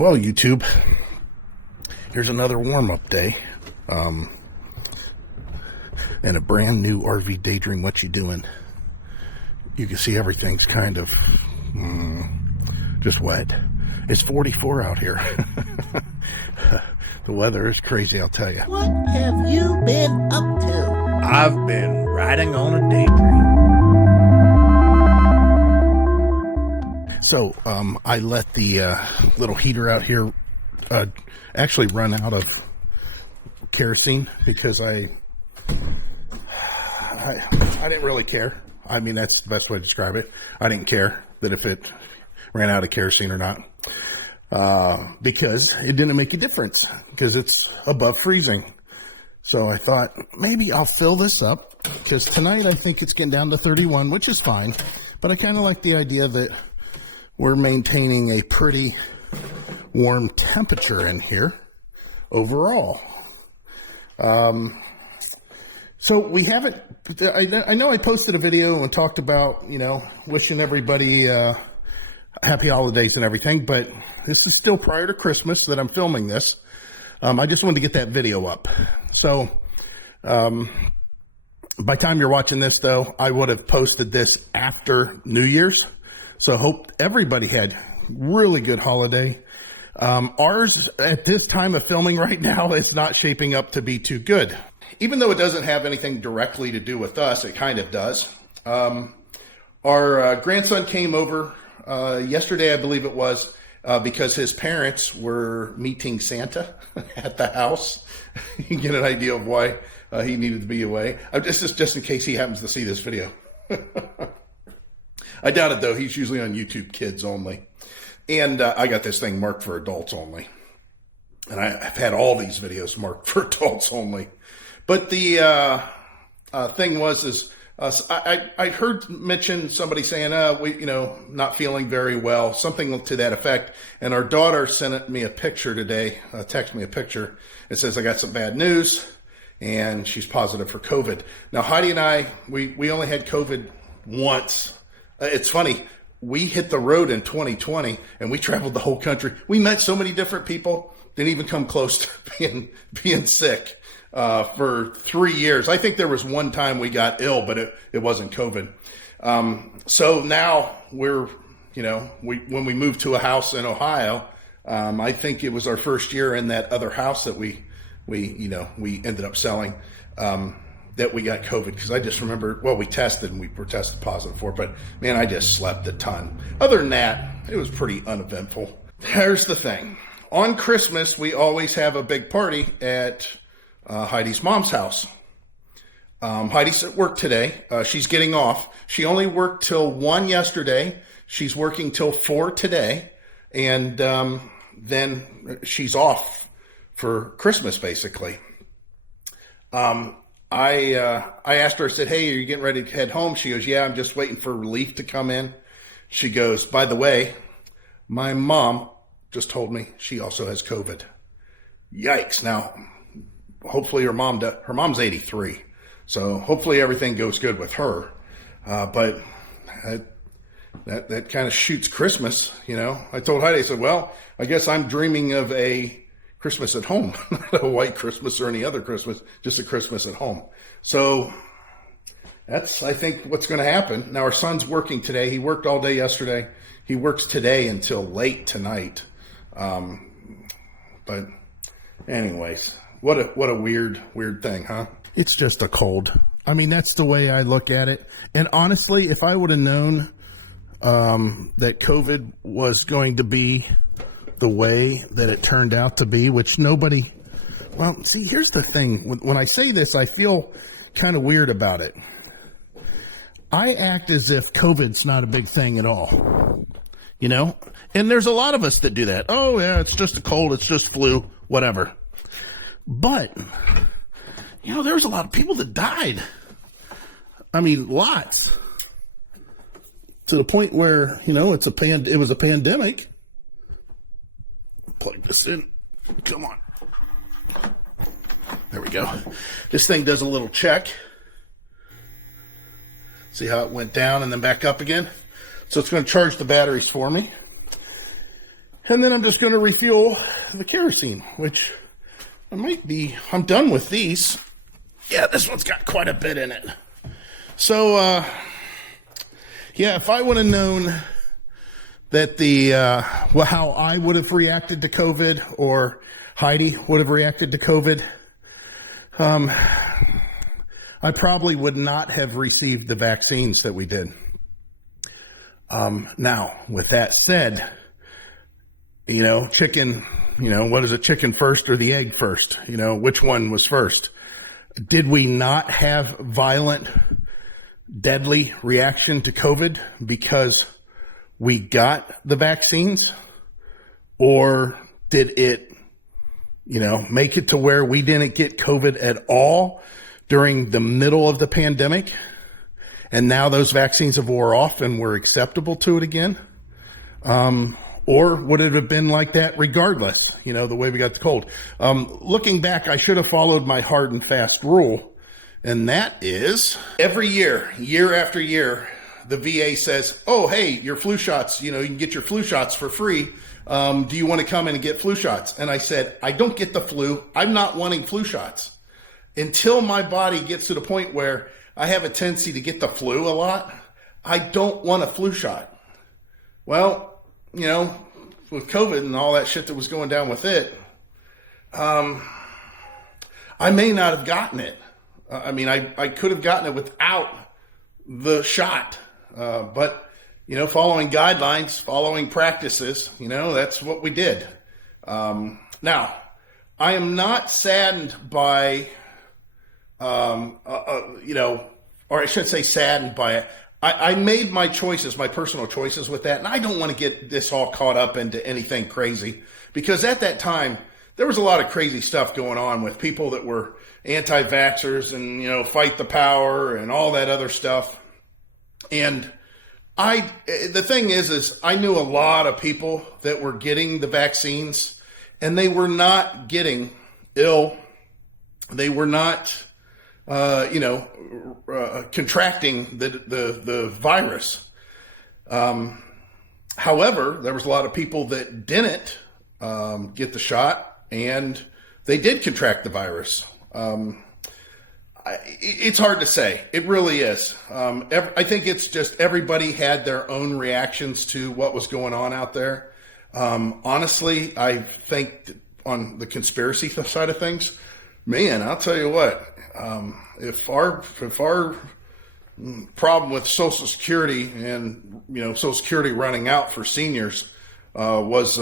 Well, YouTube, here's another warm-up day, and a brand new RV Daydream. What you doing? You can see everything's kind of just wet. It's 44 out here. The weather is crazy, I'll tell you. What have you been up to? I've been riding on a daydream. So, I let the little heater out here actually run out of kerosene because I didn't really care. I mean, that's the best way to describe it. I didn't care that if it ran out of kerosene or not, because it didn't make a difference because it's above freezing. So I thought maybe I'll fill this up because tonight I think it's getting down to 31, which is fine. But I kind of like the idea that we're maintaining a pretty warm temperature in here overall. So we haven't, I know I posted a video and talked about, wishing everybody happy holidays and everything, but this is still prior to Christmas that I'm filming this. I just wanted to get that video up. So by the time you're watching this, though, I would have posted this after New Year's. So I hope everybody had really good holiday. Ours at this time of filming right now is not shaping up to be too good. Even though it doesn't have anything directly to do with us, it kind of does. Our grandson came over yesterday, I believe it was, because his parents were meeting Santa at the house. You can get an idea of why he needed to be away. Just in case he happens to see this video. I doubt it, though. He's usually on YouTube Kids only. And I got this thing marked for adults only. And I've had all these videos marked for adults only. But the thing was, I heard mention somebody saying, not feeling very well, something to that effect. And our daughter sent me a picture today, texted me a picture. It says, I got some bad news, and she's positive for COVID. Now, Heidi and I, we only had COVID once. It's funny. We hit the road in 2020, and we traveled the whole country. We met so many different people, didn't even come close to being sick for 3 years. I think there was one time we got ill, but it wasn't COVID. So now we're, when we moved to a house in Ohio, I think it was our first year in that other house that we ended up selling, that we got COVID, because I just remember, we tested and we were tested positive for it, but man, I just slept a ton. Other than that, it was pretty uneventful. Here's the thing. On Christmas, we always have a big party at Heidi's mom's house. Heidi's at work today. She's getting off. She only worked till 1 yesterday. She's working till 4 today. And then she's off for Christmas, basically. I asked her, I said, hey, are you getting ready to head home? She goes, yeah, I'm just waiting for relief to come in. She goes, by the way, my mom just told me she also has COVID. Yikes. Now, hopefully her mom's 83. So hopefully everything goes good with her. But that kind of shoots Christmas, I told Heidi, I said, well, I guess I'm dreaming of a Christmas at home, not a white Christmas or any other Christmas, just a Christmas at home. So that's, I think, what's going to happen. Now, our son's working today. He worked all day yesterday. He works today until late tonight. But anyways, what a weird thing, huh? It's just a cold. I mean, that's the way I look at it. And honestly, if I would have known that COVID was going to be the way that it turned out to be, which nobody, see, here's the thing. When I say this, I feel kind of weird about it. I act as if COVID's not a big thing at all, and there's a lot of us that do that. Oh yeah, it's just a cold, it's just flu, whatever. But, there's a lot of people that died. I mean, lots. To the point where, it was a pandemic. Plug this in. Come on. There we go. This thing does a little check. See how it went down and then back up again? So it's going to charge the batteries for me. And then I'm just going to refuel the kerosene, which I'm done with these. Yeah, this one's got quite a bit in it. So, yeah, if I would have known that how I would have reacted to COVID, or Heidi would have reacted to COVID, I probably would not have received the vaccines that we did. Now, with that said, chicken, what is it, chicken first or the egg first? Which one was first? Did we not have violent, deadly reaction to COVID because we got the vaccines? Or did it, make it to where we didn't get COVID at all during the middle of the pandemic? And now those vaccines have wore off and we're acceptable to it again? Or would it have been like that regardless, the way we got the cold? Looking back, I should have followed my hard and fast rule. And that is every year after year, the VA says, oh, hey, your flu shots, you can get your flu shots for free. Do you want to come in and get flu shots? And I said, I don't get the flu. I'm not wanting flu shots. Until my body gets to the point where I have a tendency to get the flu a lot, I don't want a flu shot. Well, with COVID and all that shit that was going down with it, I may not have gotten it. I could have gotten it without the shot. But, following guidelines, following practices, that's what we did. Now, I am not saddened by, or I should say saddened by it. I made my choices, my personal choices with that, and I don't want to get this all caught up into anything crazy, because at that time, there was a lot of crazy stuff going on with people that were anti-vaxxers and, fight the power and all that other stuff. And the thing is I knew a lot of people that were getting the vaccines, and they were not getting ill. They were not, contracting the virus. However, there was a lot of people that didn't get the shot, and they did contract the virus. It's hard to say. It really is. I think it's just everybody had their own reactions to what was going on out there. Honestly, I think on the conspiracy side of things, man, I'll tell you what, if our problem with Social Security and, Social Security running out for seniors was,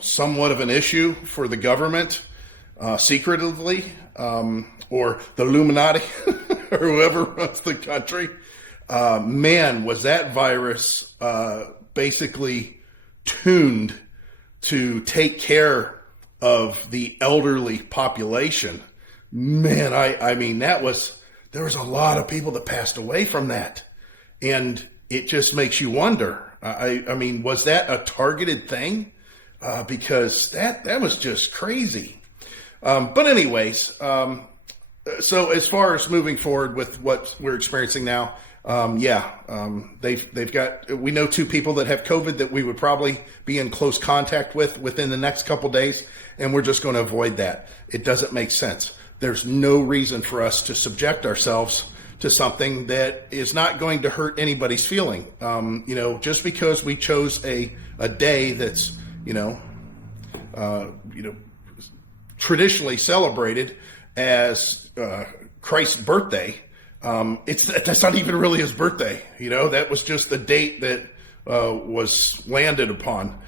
somewhat of an issue for the government secretively, or the Illuminati or whoever runs the country, man, was that virus basically tuned to take care of the elderly population. Man, there was a lot of people that passed away from that. And it just makes you wonder, was that a targeted thing? Because that was just crazy. But anyways, so as far as moving forward with what we're experiencing now, we know 2 people that have COVID that we would probably be in close contact with within the next couple days, and we're just going to avoid that. It doesn't make sense. There's no reason for us to subject ourselves to something that is not going to hurt anybody's feeling. Just because we chose a day that's, traditionally celebrated as Christ's birthday, that's not even really his birthday. That was just the date that was landed upon.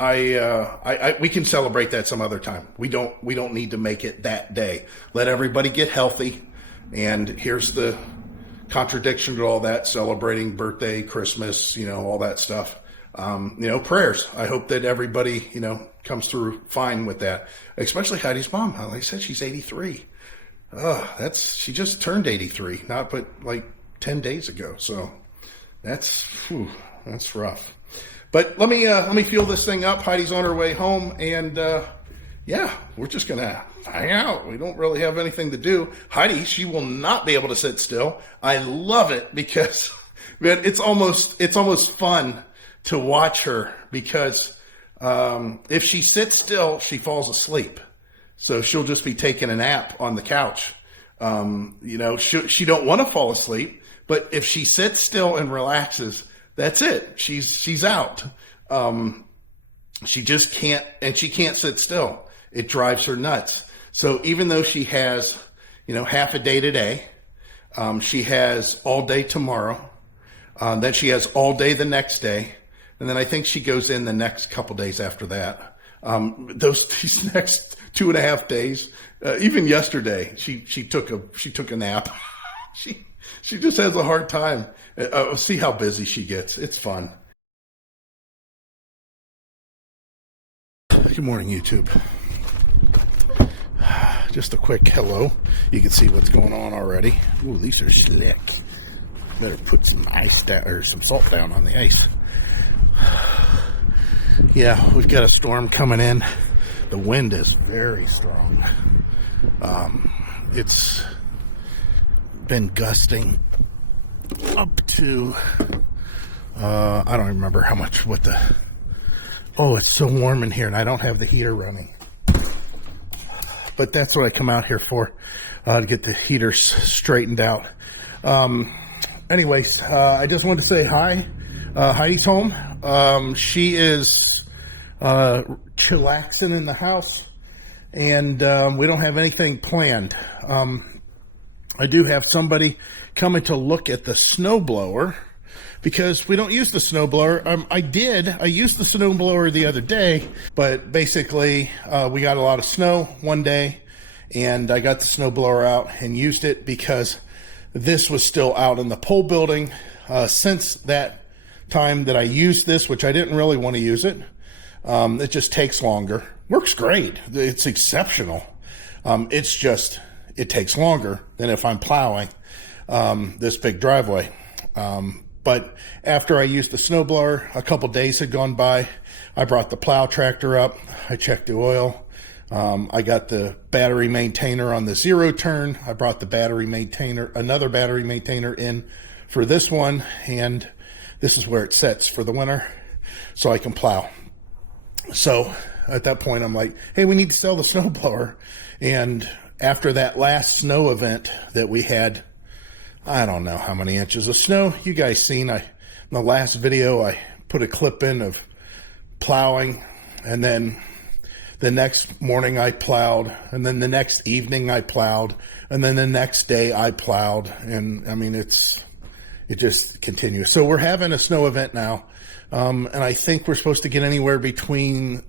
We can celebrate that some other time. We don't need to make it that day. Let everybody get healthy. And here's the contradiction to all that, celebrating birthday, Christmas, all that stuff. Prayers. I hope that everybody, comes through fine with that, especially Heidi's mom. Like I said, she's 83. She just turned 83, not but like 10 days ago. So that's rough. But let me fuel this thing up. Heidi's on her way home, and we're just gonna hang out. We don't really have anything to do. Heidi, she will not be able to sit still. I love it because, man, it's almost fun to watch her, because If she sits still, she falls asleep. So she'll just be taking a nap on the couch. She don't want to fall asleep, but if she sits still and relaxes, that's it. She's out. She just can't, and she can't sit still. It drives her nuts. So even though she has, half a day today, she has all day tomorrow, then she has all day the next day, and then I think she goes in the next couple days after that. These next 2.5 days, even yesterday, she took a nap. she just has a hard time. See how busy she gets. It's fun. Good morning, YouTube. Just a quick hello. You can see what's going on already. Ooh, these are slick. Better put some ice down, or some salt down on the ice. Yeah, we've got a storm coming in. The wind is very strong. It's been gusting up to, I don't remember how much, oh, it's so warm in here and I don't have the heater running. But that's what I come out here for, to get the heater straightened out. Anyways, I just wanted to say hi. Heidi's home. She is chillaxing in the house, and we don't have anything planned. I do have somebody coming to look at the snowblower because we don't use the snowblower. I used the snowblower the other day, but basically we got a lot of snow one day, and I got the snowblower out and used it because this was still out in the pole building. Since that time that I used this, which I didn't really want to use it, it just takes longer. Works great. It's exceptional. It's just, it takes longer than if I'm plowing this big driveway. But after I used the snowblower, a couple days had gone by. I brought the plow tractor up. I checked the oil. I got the battery maintainer on the zero turn. I brought the another battery maintainer in for this one. And this is where it sets for the winter so I can plow. So at that point, I'm like, hey, we need to sell the snowblower. And after that last snow event that we had, I don't know how many inches of snow you guys seen. In the last video, I put a clip in of plowing, and then the next morning I plowed, and then the next evening I plowed, and then the next day I plowed. And I mean, it just continues. So we're having a snow event now. And I think we're supposed to get anywhere between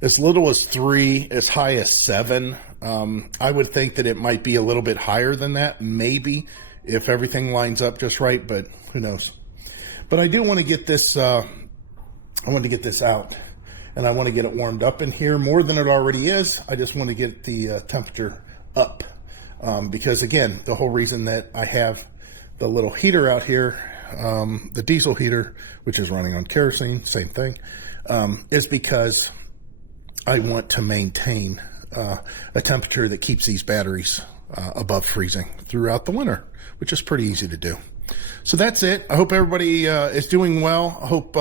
as little as 3, as high as 7. I would think that it might be a little bit higher than that, maybe, if everything lines up just right, but who knows. But I do want to get this, I want to get this out, and I want to get it warmed up in here more than it already is. I just want to get the temperature up, because again, the whole reason that I have the little heater out here, the diesel heater, which is running on kerosene, same thing, is because I want to maintain a temperature that keeps these batteries above freezing throughout the winter, which is pretty easy to do. So that's it. I hope everybody is doing well. I hope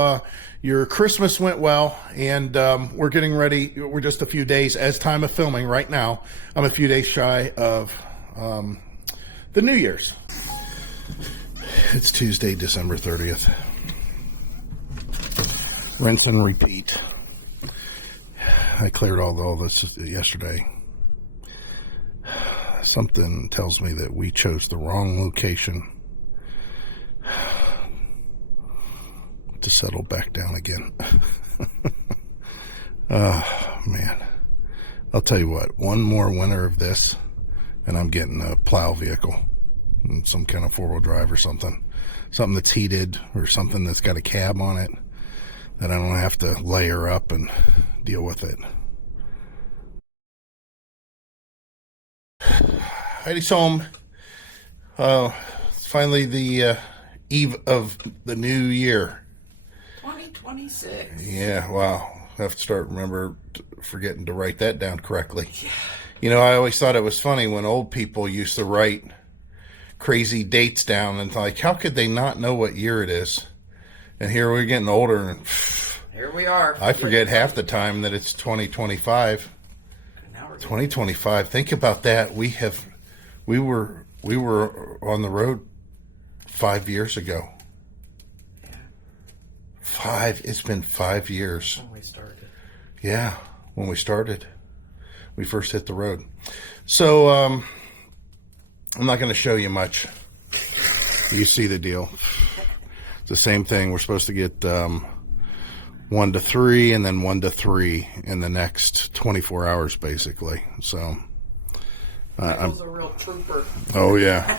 your Christmas went well, and we're getting ready. We're just a few days, as time of filming right now, I'm a few days shy of the New Year's. It's Tuesday, December 30th. Rinse and repeat. I cleared all this yesterday. Something tells me that we chose the wrong location to settle back down again. Oh, man. I'll tell you what, one more winter of this, and I'm getting a plow vehicle. Some kind of four-wheel drive or something that's heated, or something that's got a cab on it that I don't have to layer up and deal with it. Heidi's home. It's finally the eve of the new year. 2026. Yeah, wow. I have to start forgetting to write that down correctly. Yeah. You know, I always thought it was funny when old people used to write crazy dates down, and like, how could they not know what year it is? And here we're getting older, and Here we are. I forget half the time that it's 2025. Now we're 2025. Think about that. We were on the road 5 years ago. It's been 5 years. when we started. Yeah, when we started. We first hit the road. So, I'm not going to show you much. You see the deal. It's the same thing. We're supposed to get 1 to 3 and then 1 to 3 in the next 24 hours, basically. So, Michael's a real trooper. oh, yeah.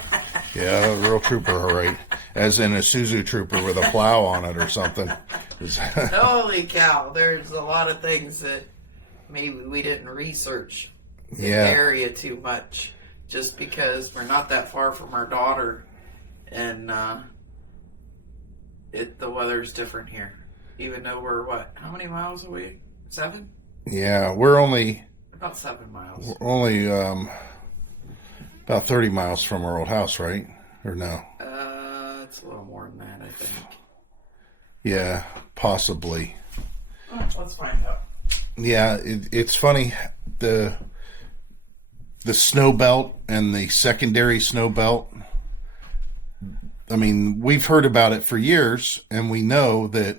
Yeah, a real trooper, all right. As in a Suzu trooper with a plow on it or something. Holy cow! There's a lot of things that maybe we didn't research the Yeah. area too much, just because we're not that far from our daughter, and the weather's different here. Even though we're how many miles away? 7? Yeah, we're only About 7 miles. about 30 miles from our old house, right? Or no? It's a little more than that, I think. Yeah, possibly. Let's find out. Yeah, it's funny. The snow belt and the secondary snow belt. I mean, we've heard about it for years, and we know that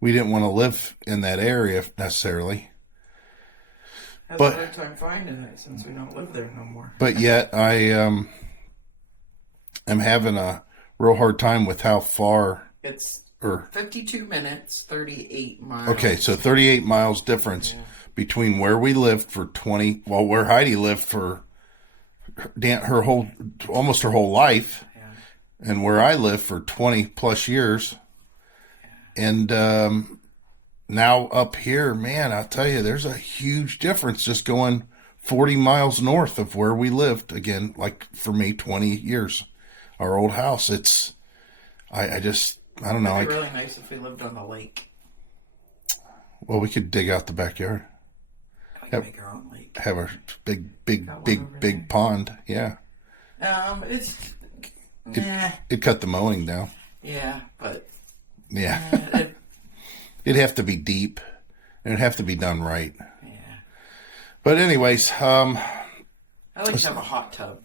we didn't want to live in that area necessarily. Has But- a hard time finding it since we don't live there no more. But yet, I am having a real hard time with how far. It's Or 52 minutes, 38 miles. okay, so 38 miles difference between where we lived for 20. Well, where Heidi lived for almost her whole life. And where I live for 20 plus years. And now up here, man, I'll tell you, there's a huge difference just going 40 miles north of where we lived. Again, like for me, 20 years. Our old house, I don't know. It'd be really nice if we lived on the lake. Well, we could dig out the backyard. We could make our own lake. Have a Got one over there. big pond. Yeah. It'd cut the mowing down. Yeah, but Yeah. it, It'd have to be deep. And it'd have to be done right. yeah. But anyways, I like to have a hot tub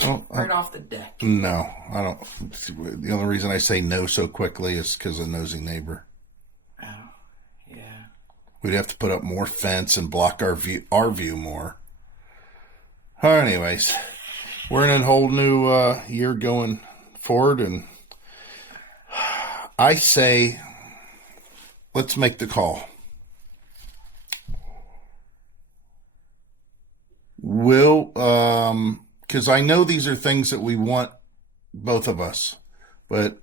well, right off the deck. no, I don't. The only reason I say no so quickly is because of nosy neighbor. Oh, yeah. We'd have to put up more fence and block our view more. Anyways, we're in a whole new year going forward, and I say, let's make the call. Because I know these are things that we want, both of us, but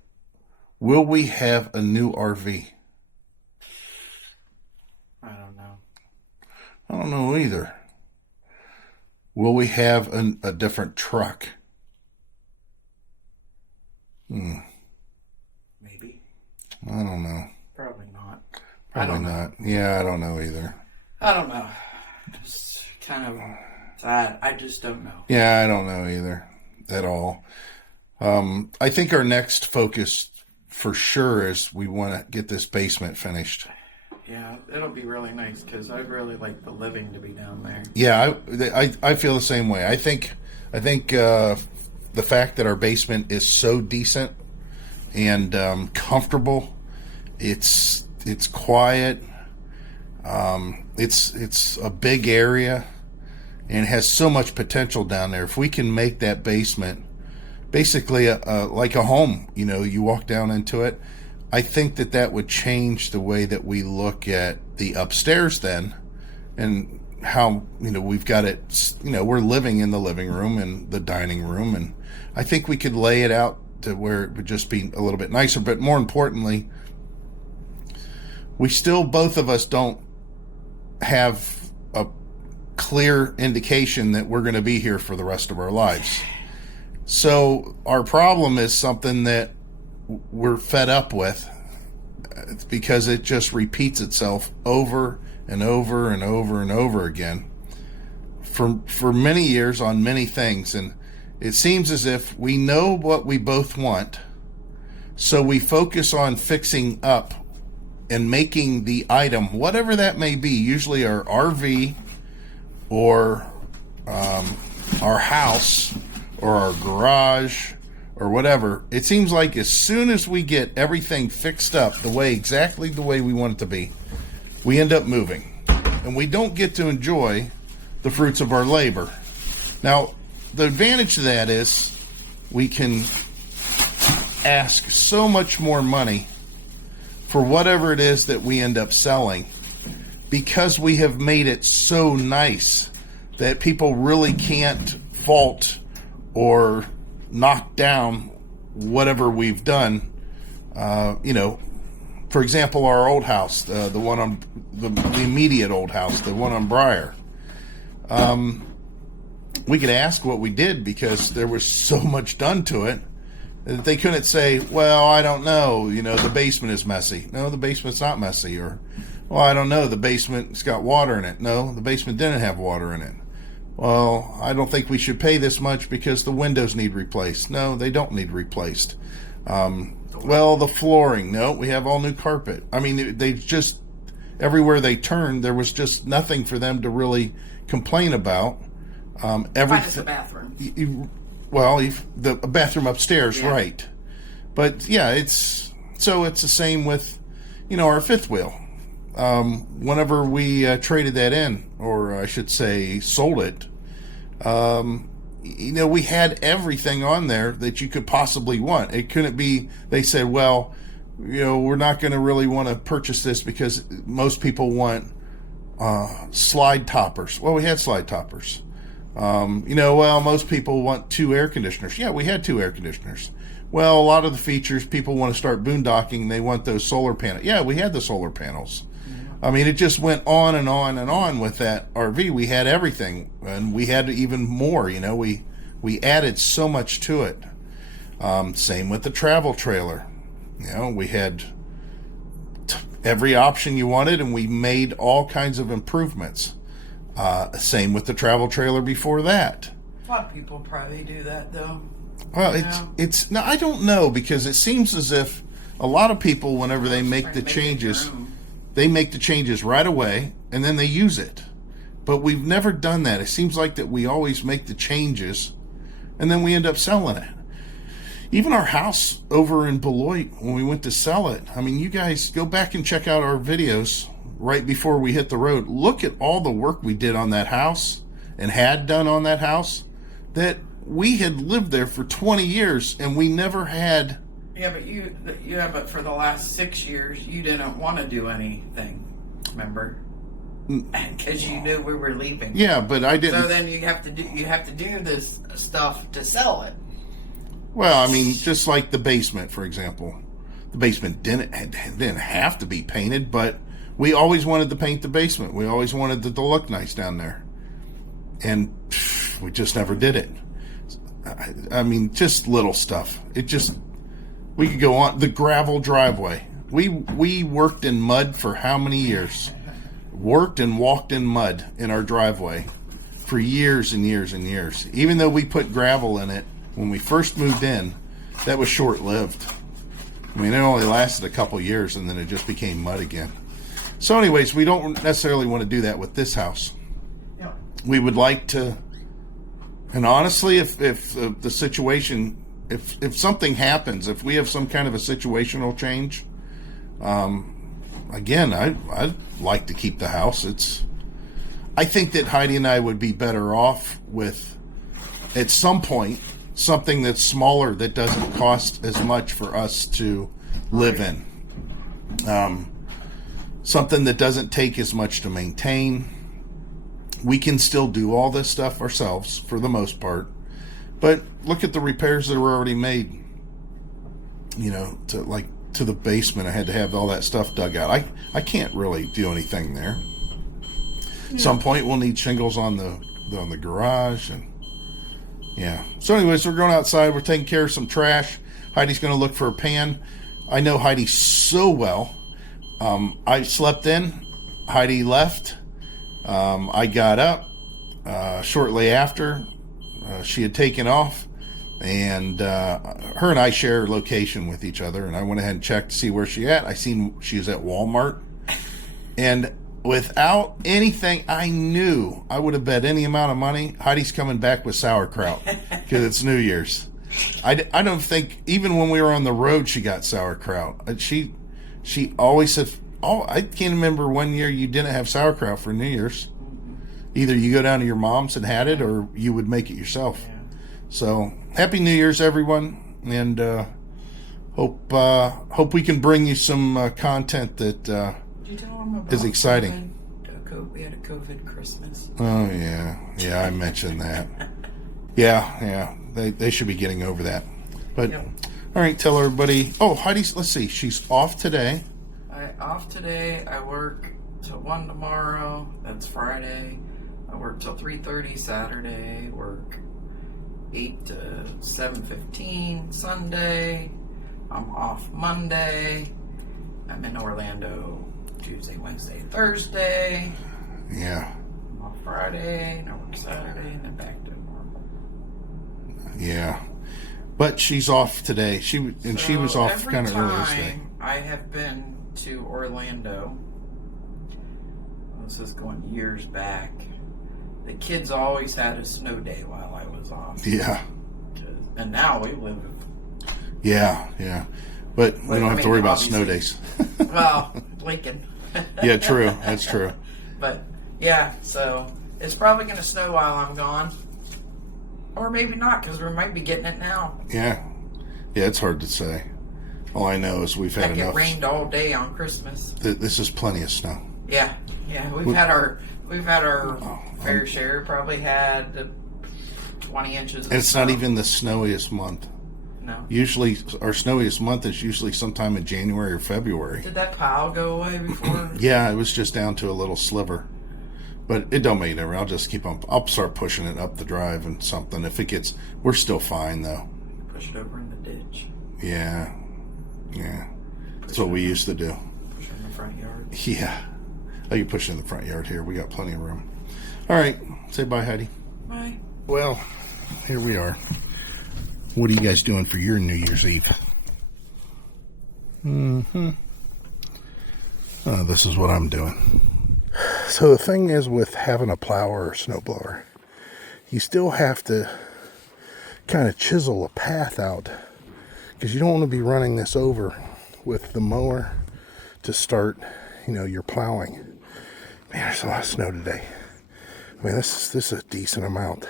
will we have a new RV? I don't know. I don't know either. Will we have a different truck? Maybe. I don't know. Probably not. Probably not. Yeah, I don't know either. I don't know. It's kind of sad. I just don't know. Yeah, I don't know either at all. I think our next focus for sure is we want to get this basement finished. Yeah, it'll be really nice because I'd really like the living to be down there. Yeah, I feel the same way. I think the fact that our basement is so decent and comfortable, it's quiet, it's a big area, and has so much potential down there. If we can make that basement basically like a home, you walk down into it, I think that would change the way that we look at the upstairs then, and how, we've got it, we're living in the living room and the dining room, and I think we could lay it out to where it would just be a little bit nicer. But more importantly, we still, both of us, don't have a clear indication that we're going to be here for the rest of our lives. So our problem is something that we're fed up with. It's because it just repeats itself over and over and over and over again for many years on many things. And it seems as if we know what we both want. So we focus on fixing up and making the item, whatever that may be, usually our RV or our house or our garage or whatever. It seems like as soon as we get everything fixed up exactly the way we want it to be, we end up moving. And we don't get to enjoy the fruits of our labor. Now, the advantage to that is we can ask so much more money for whatever it is that we end up selling because we have made it so nice that people really can't fault or knock down whatever we've done. For example, our old house, the one on the immediate old house, the one on Briar. We could ask what we did because there was so much done to it that they couldn't say, well, I don't know, the basement is messy. No, the basement's not messy. Or, well, I don't know, the basement's got water in it. No, the basement didn't have water in it. Well, I don't think we should pay this much because the windows need replaced. No, they don't need replaced. Well, the flooring. No, we have all new carpet. I mean, they just, everywhere they turned, there was just nothing for them to really complain about. Minus the bathroom. The bathroom upstairs, Yeah. right. But yeah, it's the same with, our fifth wheel. Whenever we traded that in, or I should say sold it, we had everything on there that you could possibly want. It couldn't be, they said, well, we're not going to really want to purchase this because most people want slide toppers. Well, we had slide toppers. Most people want 2 air conditioners. Yeah, we had 2 air conditioners. Well, a lot of the features, people want to start boondocking. They want those solar panels. Yeah, we had the solar panels. I mean, it just went on and on and on with that RV. We had everything, and we had even more. We added so much to it. Same with the travel trailer. We had every option you wanted, and we made all kinds of improvements. Same with the travel trailer before that. A lot of people probably do that, though. Well, it's no, I don't know, because it seems as if a lot of people, whenever they make the changes, they make the changes right away and then they use it. But we've never done that. It seems like that we always make the changes and then we end up selling it. Even our house over in Beloit, when we went to sell it, I mean, you guys go back and check out our videos right before we hit the road. Look at all the work we did on that house and had done on that house, that we had lived there for 20 years and we never had. Yeah, but for the last 6 years, you didn't want to do anything, remember? Because you knew we were leaving. Yeah, but I didn't. So then you have to do this stuff to sell it. Well, I mean, just like the basement, for example. The basement didn't have to be painted, but we always wanted to paint the basement. We always wanted it to look nice down there. And we just never did it. I mean, just little stuff. We could go on. The gravel driveway. We worked in mud for how many years? Worked and walked in mud in our driveway for years and years and years. Even though we put gravel in it when we first moved in, that was short-lived. I mean, it only lasted a couple years and then it just became mud again. So anyways, we don't necessarily want to do that with this house. Yeah. We would like to, and honestly, if the situation, if something happens, if we have some kind of a situational change, again, I'd like to keep the house. I think that Heidi and I would be better off with, at some point, something that's smaller that doesn't cost as much for us to live in. Something that doesn't take as much to maintain. We can still do all this stuff ourselves for the most part. But look at the repairs that were already made. To the basement, I had to have all that stuff dug out. I can't really do anything there. Yeah. Some point we'll need shingles on the garage, and yeah. So anyways, we're going outside. We're taking care of some trash. Heidi's going to look for a pan. I know Heidi so well. I slept in. Heidi left. I got up shortly after. She had taken off. And her and I share a location with each other, and I went ahead and checked to see where she at. I seen she was at Walmart, and without anything, I knew I would have bet any amount of money Heidi's coming back with sauerkraut because it's New Year's. I don't think, even when we were on the road, she got sauerkraut. She always said, oh, I can't remember one year you didn't have sauerkraut for New Year's. Either you go down to your mom's and had it, or you would make it yourself. Yeah. So, Happy New Year's, everyone, and hope we can bring you some content that Did you tell them about is exciting. We had a COVID Christmas. Oh, yeah, I mentioned that. Yeah, they should be getting over that. But, Yep. All right, tell everybody. Oh, Heidi's, let's see, she's off today. Off today. I work till 1 tomorrow. That's Friday. I work till 3:30 Saturday. Work 8 to 7:15 Sunday. I'm off Monday. I'm in Orlando Tuesday, Wednesday, Thursday. Yeah. I'm off Friday, and I work Saturday, and then back to normal. Yeah. But she's off today. She was off kind of early today. I have been to Orlando. This is going years back. The kids always had a snow day while I was off. Yeah. And now we live. Yeah. But we don't have to worry about snow days. Well, Lincoln. Yeah, true. That's true. But yeah, so it's probably going to snow while I'm gone. Or maybe not, because we might be getting it now. Yeah, it's hard to say. All I know is we've had enough. It rained all day on Christmas. This is plenty of snow. Yeah. We've had our fair share. Probably had 20 inches. And it's not even the snowiest month. No. Usually, our snowiest month is usually sometime in January or February. Did that pile go away before? Yeah, it was just down to a little sliver. But it don't make no. I'll just keep on. I'll start pushing it up the drive and something. If it gets, we're still fine though. Push it over in the ditch. Yeah. That's what we used to do. Push it in the front yard. Yeah. Oh, you push it in the front yard here. We got plenty of room. All right. Say bye, Heidi. Bye. Well, here we are. What are you guys doing for your New Year's Eve? This is what I'm doing. So the thing is with having a plow or a snowblower, you still have to kind of chisel a path out, because you don't want to be running this over with the mower to start, your plowing. Man, there's a lot of snow today. I mean, this is a decent amount.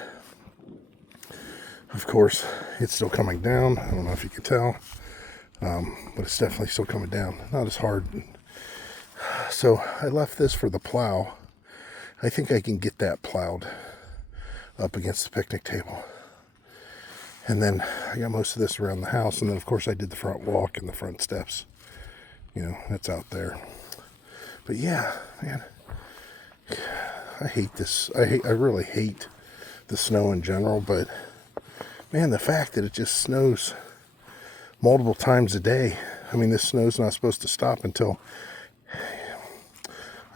Of course, it's still coming down. I don't know if you can tell, but it's definitely still coming down. Not as hard. So I left this for the plow. I think I can get that plowed up against the picnic table. And then I got most of this around the house. And then, of course, I did the front walk and the front steps. That's out there. But yeah, man, I hate this. I really hate the snow in general. But, man, the fact that it just snows multiple times a day. I mean, this snow's not supposed to stop until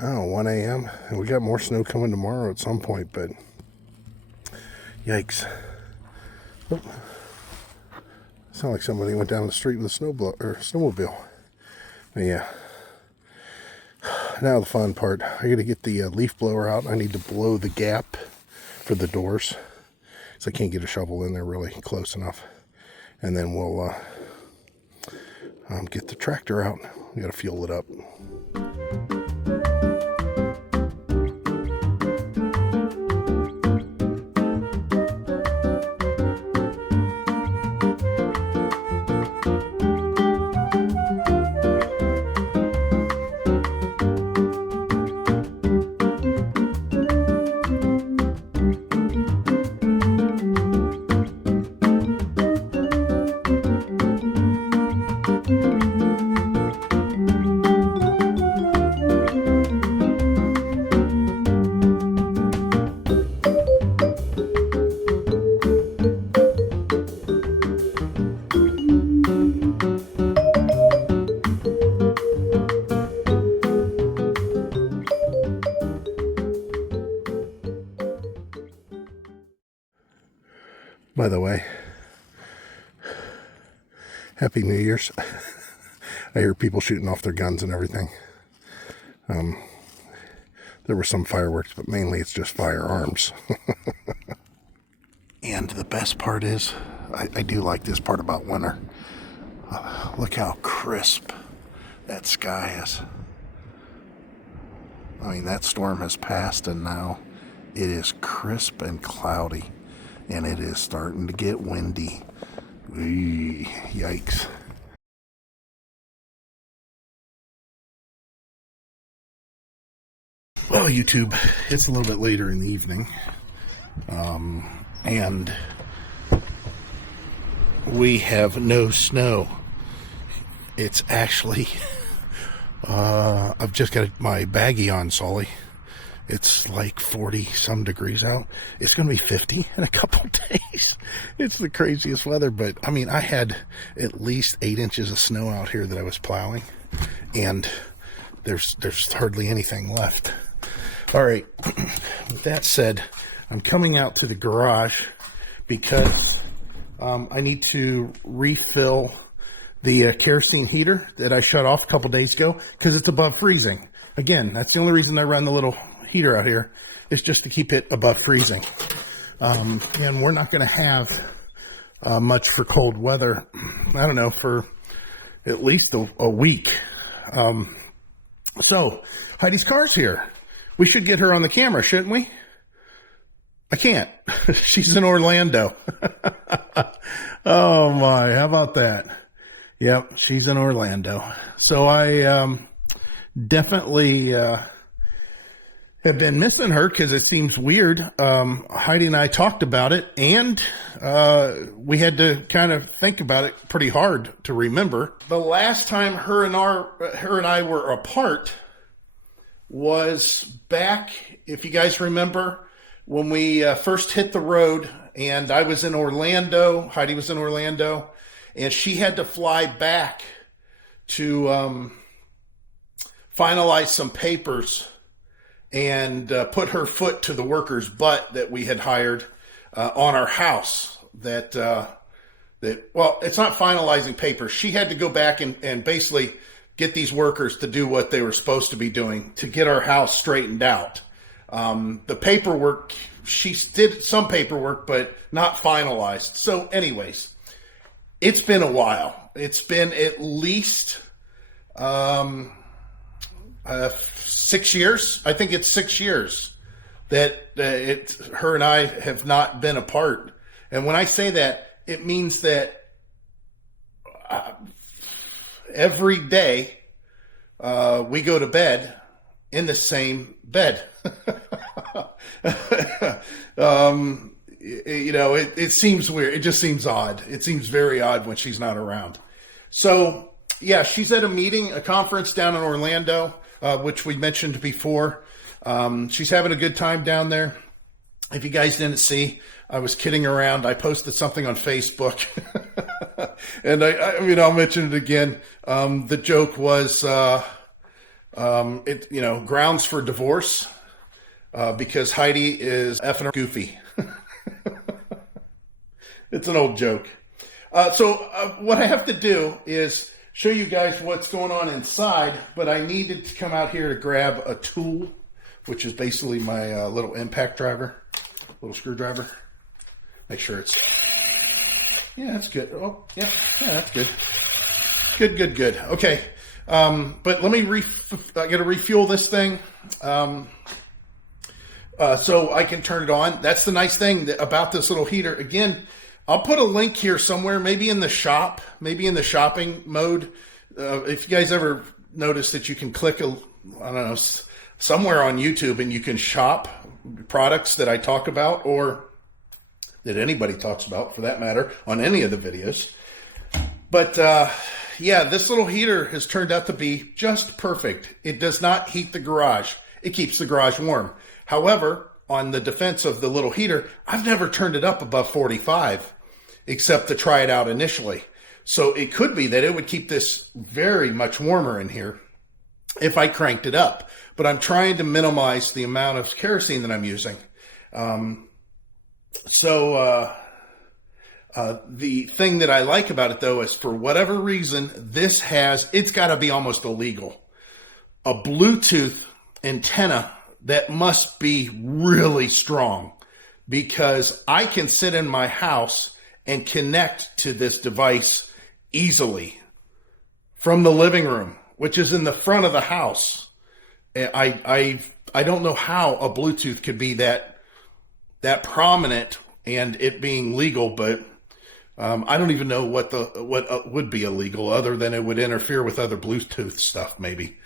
1 a.m. And we got more snow coming tomorrow at some point, but yikes. Oh. Sound like somebody went down the street with a snowmobile. But yeah. Now the fun part. I gotta get the leaf blower out. I need to blow the gap for the doors, so I can't get a shovel in there really close enough. And then we'll get the tractor out. We gotta fuel it up. By the way, Happy New Year's. I hear people shooting off their guns and everything. There were some fireworks, but mainly it's just firearms. And the best part is, I do like this part about winter. Look how crisp that sky is. I mean, that storm has passed and now it is crisp and cloudy. And it is starting to get windy. Eee, yikes. Well, YouTube, it's a little bit later in the evening. And we have no snow. It's actually, I've just got my baggie on, Sully. It's like 40 some degrees out. It's going to be 50 in a couple days. It's the craziest weather, but I mean, I had at least 8 inches of snow out here that I was plowing, and there's hardly anything left. All right. With that said, I'm coming out to the garage because I need to refill the kerosene heater that I shut off a couple days ago because it's above freezing. Again, that's the only reason I run the little heater out here, is just to keep it above freezing. And we're not going to have much for cold weather, I don't know, for at least a week. So, Heidi's car's here. We should get her on the camera, shouldn't we? I can't. She's in Orlando. Oh my, how about that? Yep, she's in Orlando. So I definitely have been missing her because it seems weird. Heidi and I talked about it, and we had to kind of think about it pretty hard to remember. The last time her and I were apart was back, if you guys remember, when we first hit the road, and I was in Orlando, Heidi was in Orlando, and she had to fly back to finalize some papers and put her foot to the worker's butt that we had hired on our house. Well, it's not finalizing papers. She had to go back and basically get these workers to do what they were supposed to be doing to get our house straightened out. The paperwork, she did some paperwork, but not finalized. So anyways, it's been a while. It's been at least 6 years. I think it's 6 years that her and I have not been apart. And when I say that, it means that every day we go to bed in the same bed. It seems weird. It just seems odd. It seems very odd when she's not around. So, yeah, she's at a conference down in Orlando, which we mentioned before. She's having a good time down there. If you guys didn't see, I was kidding around. I posted something on Facebook, and I'll mention it again. The joke was, grounds for divorce, because Heidi is effing goofy. It's an old joke. So what I have to do is show you guys what's going on inside, but I needed to come out here to grab a tool, which is basically my little impact driver, little screwdriver. Make sure it's, yeah, that's good. Oh, yeah, that's good. Good. Okay. But let me I got to refuel this thing. So I can turn it on. That's the nice thing about this little heater. Again, I'll put a link here somewhere, maybe in the shop, maybe in the shopping mode. If you guys ever notice that you can click somewhere on YouTube and you can shop products that I talk about, or that anybody talks about for that matter, on any of the videos. But yeah, this little heater has turned out to be just perfect. It does not heat the garage. It keeps the garage warm. However, on the defense of the little heater, I've never turned it up above 45, except to try it out initially. So it could be that it would keep this very much warmer in here if I cranked it up. But I'm trying to minimize the amount of kerosene that I'm using. The thing that I like about it, though, is for whatever reason, it's got to be almost illegal. A Bluetooth antenna that must be really strong, because I can sit in my house and connect to this device easily from the living room, which is in the front of the house. I don't know how a Bluetooth could be that prominent and it being legal, but I don't even know what would be illegal other than it would interfere with other Bluetooth stuff, maybe.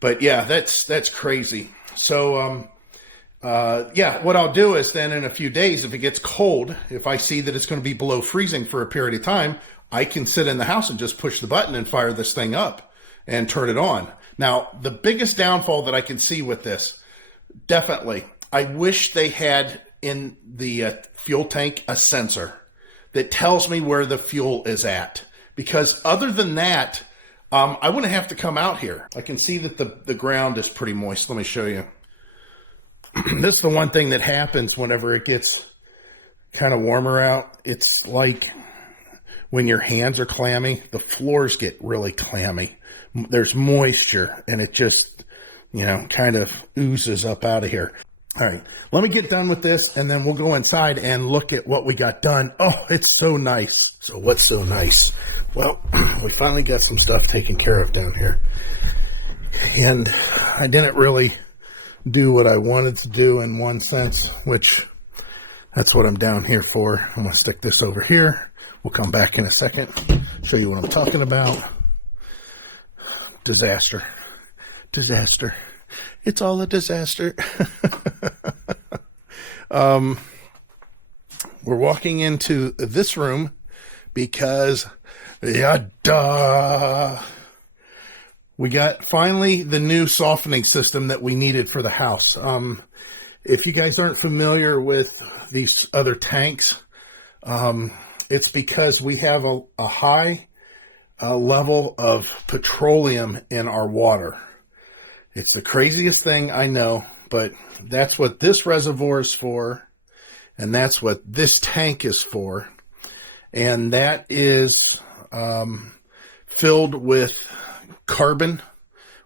But yeah, that's crazy. So what I'll do is then in a few days, if it gets cold, if I see that it's going to be below freezing for a period of time, I can sit in the house and just push the button and fire this thing up and turn it on. Now, the biggest downfall that I can see with this, definitely, I wish they had in the fuel tank a sensor that tells me where the fuel is at. Because other than that, I wouldn't have to come out here. I can see that the ground is pretty moist. Let me show you. This is the one thing that happens whenever it gets kind of warmer out. It's like when your hands are clammy, the floors get really clammy. There's moisture, and it just, kind of oozes up out of here. All right, let me get done with this, and then we'll go inside and look at what we got done. Oh, it's so nice. So what's so nice? Well, we finally got some stuff taken care of down here. And I didn't really do what I wanted to do in one sense, which that's what I'm down here for. I'm going to stick this over here. We'll come back in a second, show you what I'm talking about. Disaster. It's all a disaster. We're walking into this room because, yada, we got finally the new softening system that we needed for the house. If you guys aren't familiar with these other tanks, it's because we have a high level of petroleum in our water. It's the craziest thing I know, but that's what this reservoir is for, and that's what this tank is for. And that is filled with carbon,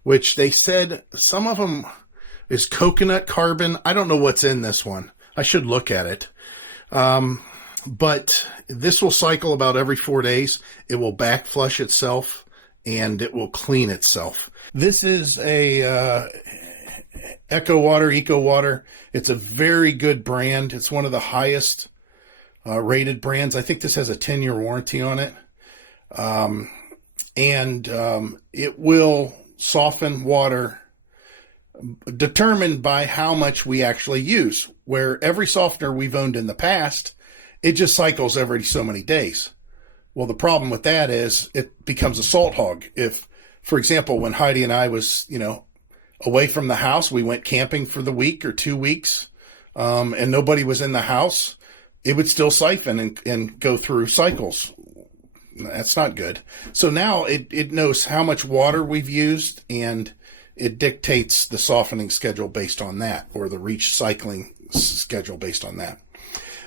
which they said some of them is coconut carbon. I don't know what's in this one. I should look at it. But this will cycle about every 4 days. It will back flush itself, and it will clean itself. This is a Eco Water. It's a very good brand. It's one of the highest rated brands. I think this has a 10-year warranty on it. It will soften water determined by how much we actually use. Where every softener we've owned in the past, it just cycles every so many days. Well, the problem with that is it becomes a salt hog. If, for example, when Heidi and I was, away from the house, we went camping for the week or 2 weeks, and nobody was in the house, it would still siphon and go through cycles. That's not good. So now it knows how much water we've used, and it dictates the softening schedule based on that, or the recycling schedule based on that.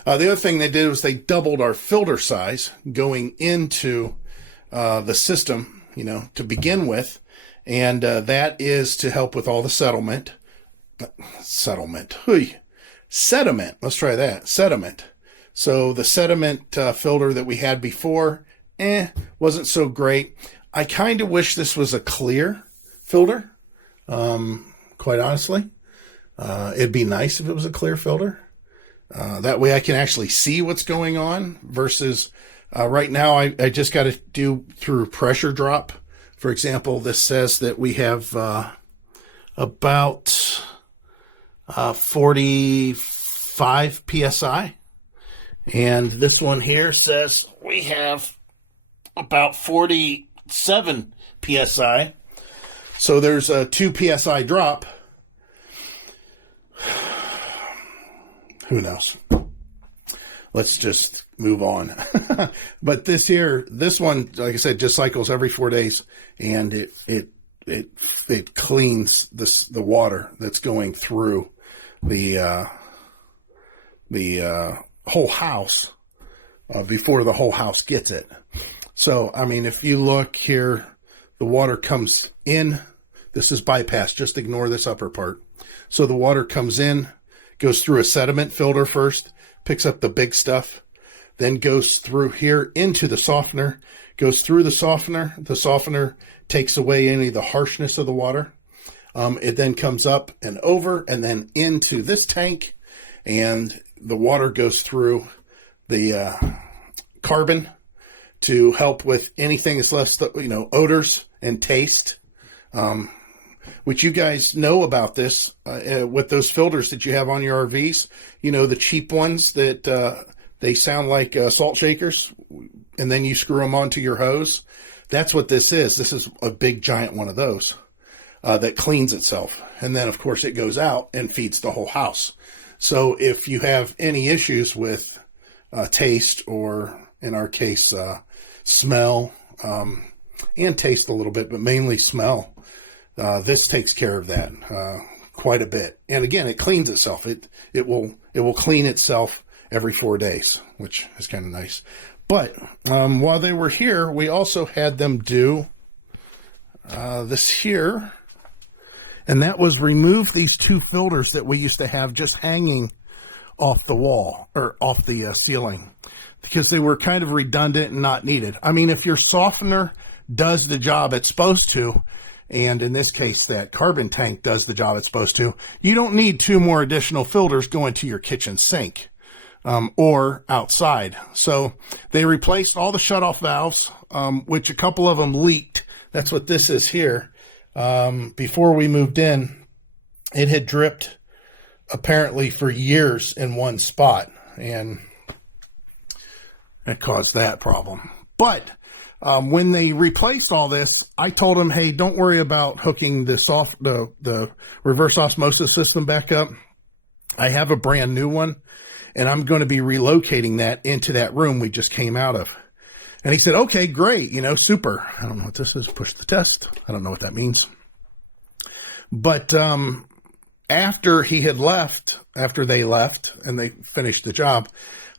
The other thing they did was they doubled our filter size going into the system, to begin with. And that is to help with all the sediment. Let's try that. Sediment. So the sediment filter that we had before, wasn't so great. I kind of wish this was a clear filter, quite honestly. It'd be nice if it was a clear filter. That way I can actually see what's going on versus right now I just got to do through pressure drop. For example, this says that we have about 45 PSI. And this one here says we have about 47 PSI. So there's a 2 PSI drop. Who knows? Let's just move on. But this one, like I said, just cycles every 4 days, and it cleans the water that's going through the whole house before the whole house gets it. So, I mean, if you look here, the water comes in. This is bypass. Just ignore this upper part. So the water comes in, goes through a sediment filter first, picks up the big stuff, then goes through here into the softener, goes through the softener. The softener takes away any of the harshness of the water. It then comes up and over and then into this tank, and the water goes through the carbon to help with anything that's less, odors and taste, which you guys know about this with those filters that you have on your RVs. The cheap ones that they sound like salt shakers, and then you screw them onto your hose. That's what this is. This is a big giant one of those that cleans itself. And then, of course, it goes out and feeds the whole house. So if you have any issues with taste, or in our case, smell, and taste a little bit, but mainly smell, this takes care of that quite a bit. And again, it cleans itself. It will clean itself every 4 days, which is kind of nice. But while they were here, we also had them do this here, and that was remove these two filters that we used to have just hanging off the wall, or off the ceiling, because they were kind of redundant and not needed. I mean, if your softener does the job it's supposed to, and in this case that carbon tank does the job it's supposed to, you don't need two more additional filters going to your kitchen sink or outside. So they replaced all the shutoff valves, which a couple of them leaked. That's what this is here. Before we moved in, it had dripped apparently for years in one spot, and it caused that problem. But when they replaced all this, I told them, hey, don't worry about hooking the reverse osmosis system back up. I have a brand new one, and I'm going to be relocating that into that room we just came out of. And he said, okay, great, super. I don't know what this is. Push the test. I don't know what that means. But after they left and they finished the job,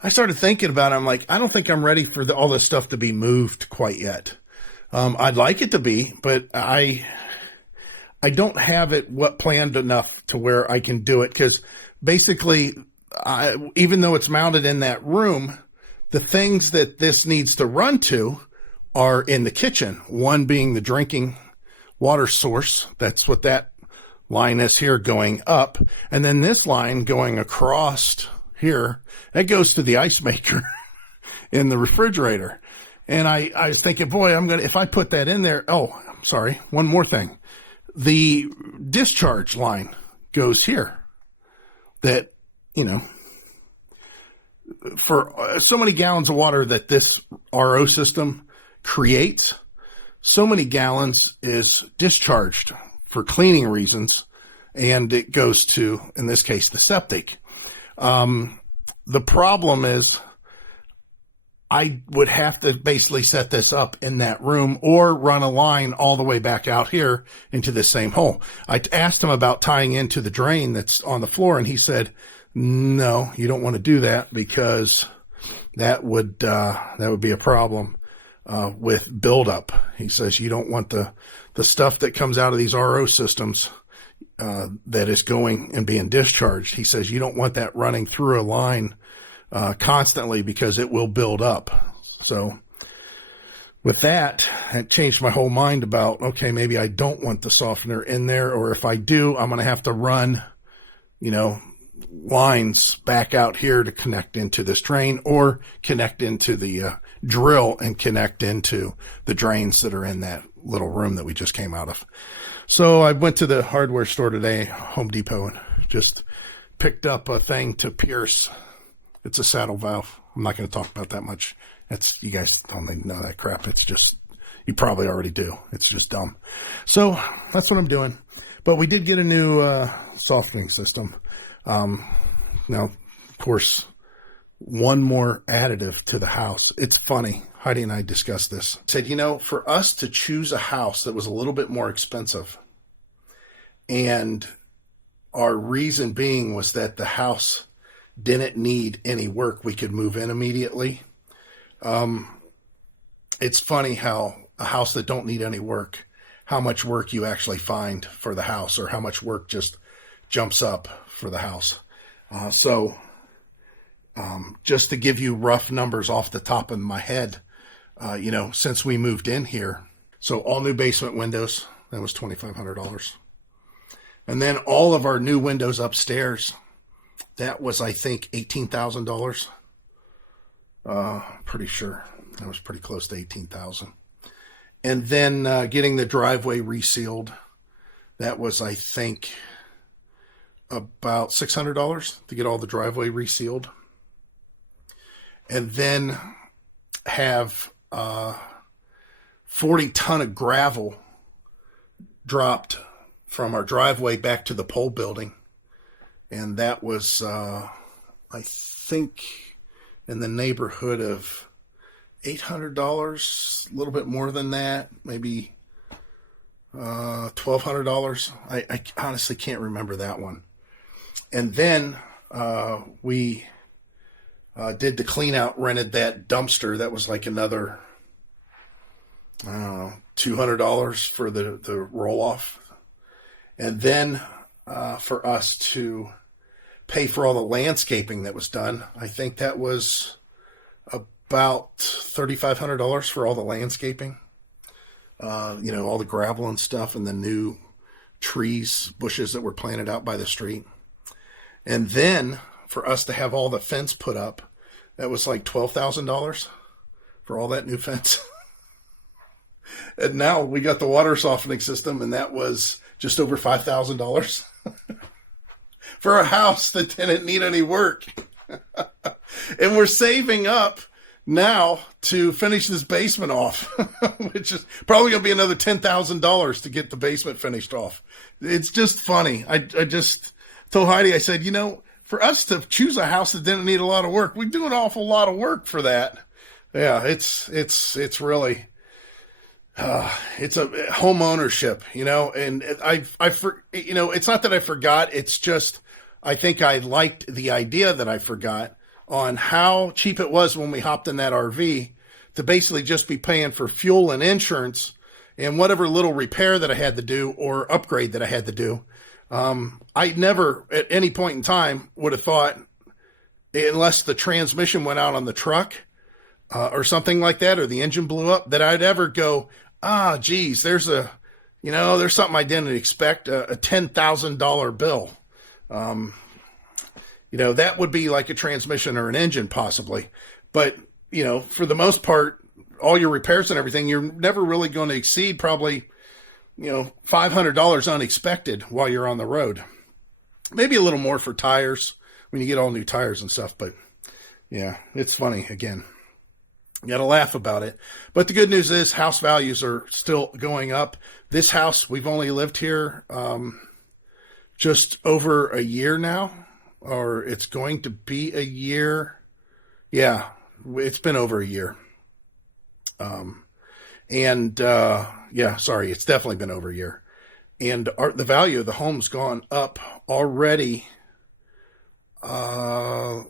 I started thinking about it. I'm like, I don't think I'm ready for all this stuff to be moved quite yet. I'd like it to be, but I don't have it planned enough to where I can do it. Because basically, even though it's mounted in that room, the things that this needs to run to are in the kitchen. One being the drinking water source. That's what that line is here going up. And then this line going across here, that goes to the ice maker in the refrigerator. And I was thinking, boy, if I put that in there. Oh, I'm sorry. One more thing. The discharge line goes here. That, for so many gallons of water that this RO system creates, so many gallons is discharged for cleaning reasons, and it goes to, in this case, the septic. The problem is I would have to basically set this up in that room or run a line all the way back out here into the same hole. I asked him about tying into the drain that's on the floor, and he said, no, you don't want to do that, because that would be a problem with buildup. He says you don't want the stuff that comes out of these RO systems that is going and being discharged. He says you don't want that running through a line constantly, because it will build up. So with that, it changed my whole mind about, okay, maybe I don't want the softener in there, or if I do, I'm going to have to run, lines back out here to connect into this drain, or connect into the drill and connect into the drains that are in that little room that we just came out of. So I went to the hardware store today, Home Depot, and just picked up a thing to pierce. It's a saddle valve. I'm not going to talk about that much. You guys don't need to know that crap. It's just, you probably already do. It's just dumb. So that's what I'm doing. But we did get a new softening system. Now, of course, one more additive to the house. It's funny. Heidi and I discussed this. Said, for us to choose a house that was a little bit more expensive, and our reason being was that the house didn't need any work. We could move in immediately. It's funny how a house that don't need any work, how much work you actually find for the house, or how much work just jumps up for the house. Just to give you rough numbers off the top of my head, since we moved in here, so all new basement windows, that was $2,500. And then all of our new windows upstairs, that was, I think, $18,000. Pretty sure that was pretty close to $18,000. And then getting the driveway resealed, that was, I think, about $600 to get all the driveway resealed. And then have 40 ton of gravel dropped from our driveway back to the pole building. And that was, I think, in the neighborhood of $800, a little bit more than that, maybe $1,200. I honestly can't remember that one. And then we did the clean out, rented that dumpster. That was like another, I don't know, $200 for the roll off. And then for us to pay for all the landscaping that was done, I think that was about $3,500 for all the landscaping. All the gravel and stuff, and the new trees, bushes that were planted out by the street. And then for us to have all the fence put up, that was like $12,000 for all that new fence. And now we got the water softening system, and that was just over $5,000 for a house that didn't need any work. And we're saving up now to finish this basement off, which is probably going to be another $10,000 to get the basement finished off. It's just funny. I just told Heidi, I said, for us to choose a house that didn't need a lot of work, we do an awful lot of work for that. Yeah, it's really, it's a home ownership, and it's not that I forgot. It's just, I think I liked the idea that I forgot on how cheap it was when we hopped in that RV to basically just be paying for fuel and insurance and whatever little repair that I had to do or upgrade that I had to do. I never at any point in time would have thought, unless the transmission went out on the truck or something like that, or the engine blew up, that I'd ever go, geez, there's something I didn't expect, a $10,000 bill. That would be like a transmission or an engine possibly. But, for the most part, all your repairs and everything, you're never really going to exceed probably, $500 unexpected while you're on the road. Maybe a little more for tires when you get all new tires and stuff. But yeah, it's funny. Again, you got to laugh about it. But the good news is house values are still going up. This house, we've only lived here just over a year now, or it's going to be a year. Yeah, it's been over a year. It's definitely been over a year. And the value of the home's gone up already a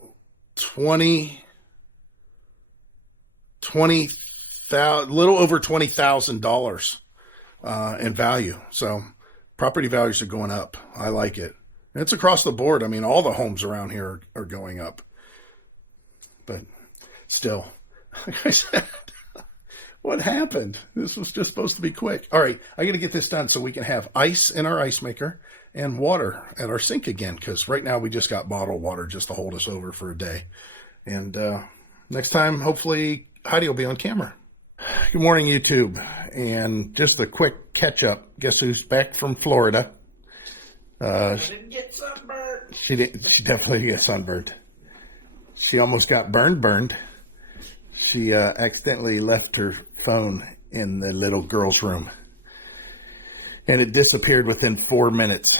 little over $20,000 in value. So property values are going up. I like it. And it's across the board. I mean, all the homes around here are going up. But still, like I said, what happened? This was just supposed to be quick. All right, I got to get this done so we can have ice in our ice maker and water at our sink again, because right now we just got bottled water just to hold us over for a day. And next time, hopefully, Heidi will be on camera. Good morning, YouTube. And just a quick catch-up. Guess who's back from Florida? I didn't get sunburned. She definitely didn't get sunburned. She almost got burned. She accidentally left her phone in the little girl's room, and it disappeared within 4 minutes.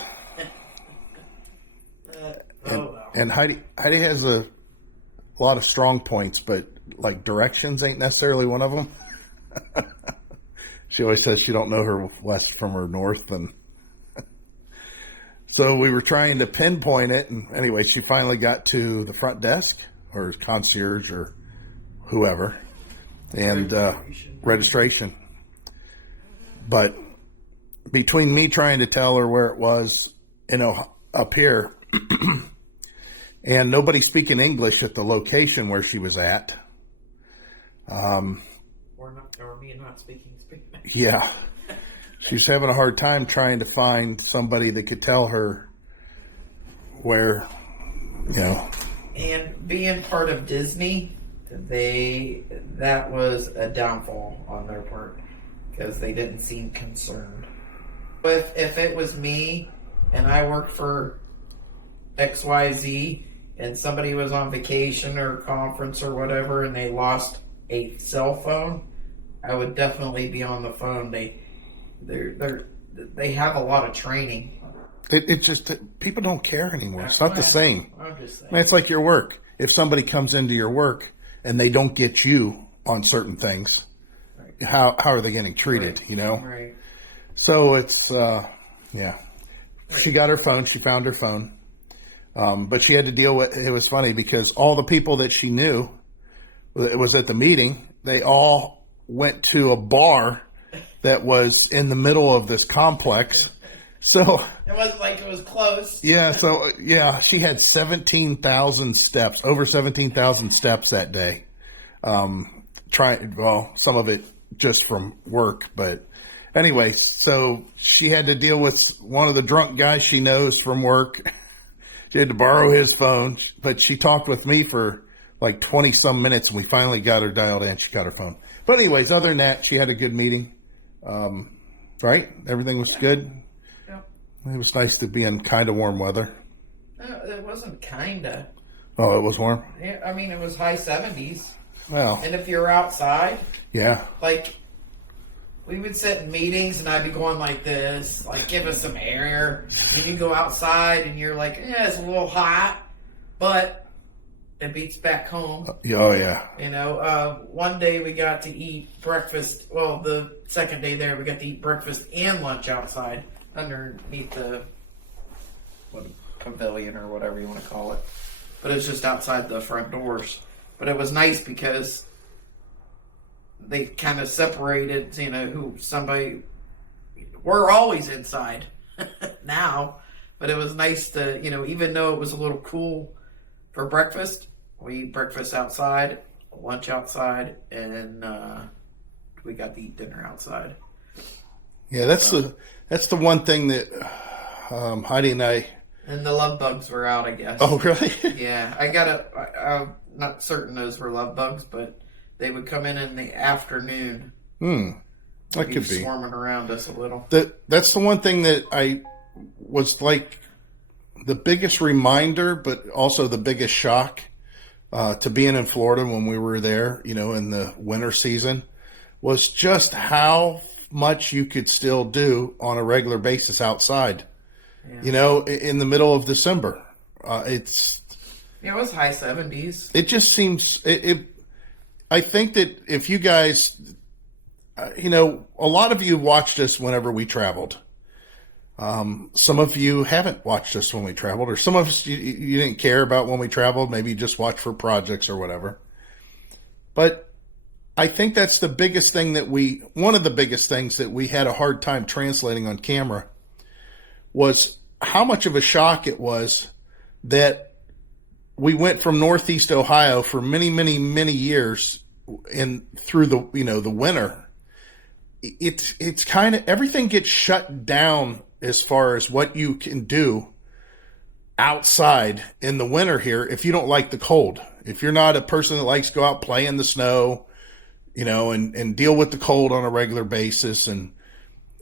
And Heidi has a lot of strong points, but like directions ain't necessarily one of them. She always says she don't know her west from her north, and so we were trying to pinpoint it. And anyway, she finally got to the front desk or concierge or whoever, and registration. But between me trying to tell her where it was, up here, and nobody speaking English at the location where she was at. Or me not speaking Spanish. Yeah. She was having a hard time trying to find somebody that could tell her where, And being part of Disney, that was a downfall on their part because they didn't seem concerned. If it was me and I worked for XYZ and somebody was on vacation or conference or whatever and they lost a cell phone, I would definitely be on the phone. They have a lot of training. It's just people don't care anymore. It's not the same. I'm just saying. It's like your work. If somebody comes into your work and they don't get you on certain things, Right. how are they getting treated? Right. Right. So it's yeah. She got her phone. She found her phone, but she had to deal with. It was funny because all the people that she knew, it was at the meeting. They all went to a bar that was in the middle of this complex. So it wasn't like it was close. Yeah, so yeah, she had 17,000 steps, over 17,000 steps that day. Some of it just from work, but anyway, so she had to deal with one of the drunk guys she knows from work. She had to borrow his phone, but she talked with me for like 20 some minutes and we finally got her dialed in. She got her phone. But anyways, other than that, she had a good meeting. Right? Everything was good. Yep. It was nice to be in kind of warm weather. No, it wasn't kinda. Oh, it was warm? Yeah, I mean, it was high 70s. Well. And if you're outside, Yeah. like, we would sit in meetings and I'd be going like this, like, give us some air. And you go outside and you're like, yeah, it's a little hot, but it beats back home. Oh, yeah. One day we got to eat breakfast. Well, the second day there, we got to eat breakfast and lunch outside underneath the pavilion or whatever you want to call it. But it's just outside the front doors. But it was nice because they kind of separated, we're always inside now. But it was nice to, even though it was a little cool for breakfast, we eat breakfast outside, lunch outside, and we got to eat dinner outside. Yeah, that's the one thing that Heidi and I. And the love bugs were out, I guess. Oh, really? Yeah, I'm not certain those were love bugs, but they would come in the afternoon. That could be swarming around us a little. That's the one thing that I was like the biggest reminder, but also the biggest shock to being in Florida when we were there, in the winter season, was just how much you could still do on a regular basis outside. Yeah. In the middle of December, it was high 70s. It just seems I think that if you guys, a lot of you watched us whenever we traveled. Some of you haven't watched us when we traveled, or some of us you didn't care about when we traveled. Maybe you just watched for projects or whatever. But I think that's the biggest thing one of the biggest things that we had a hard time translating on camera was how much of a shock it was that we went from Northeast Ohio for many, many, many years through the winter. It's kind of everything gets shut down as far as what you can do outside in the winter here if you don't like the cold. If you're not a person that likes to go out, play in the snow, and deal with the cold on a regular basis. And,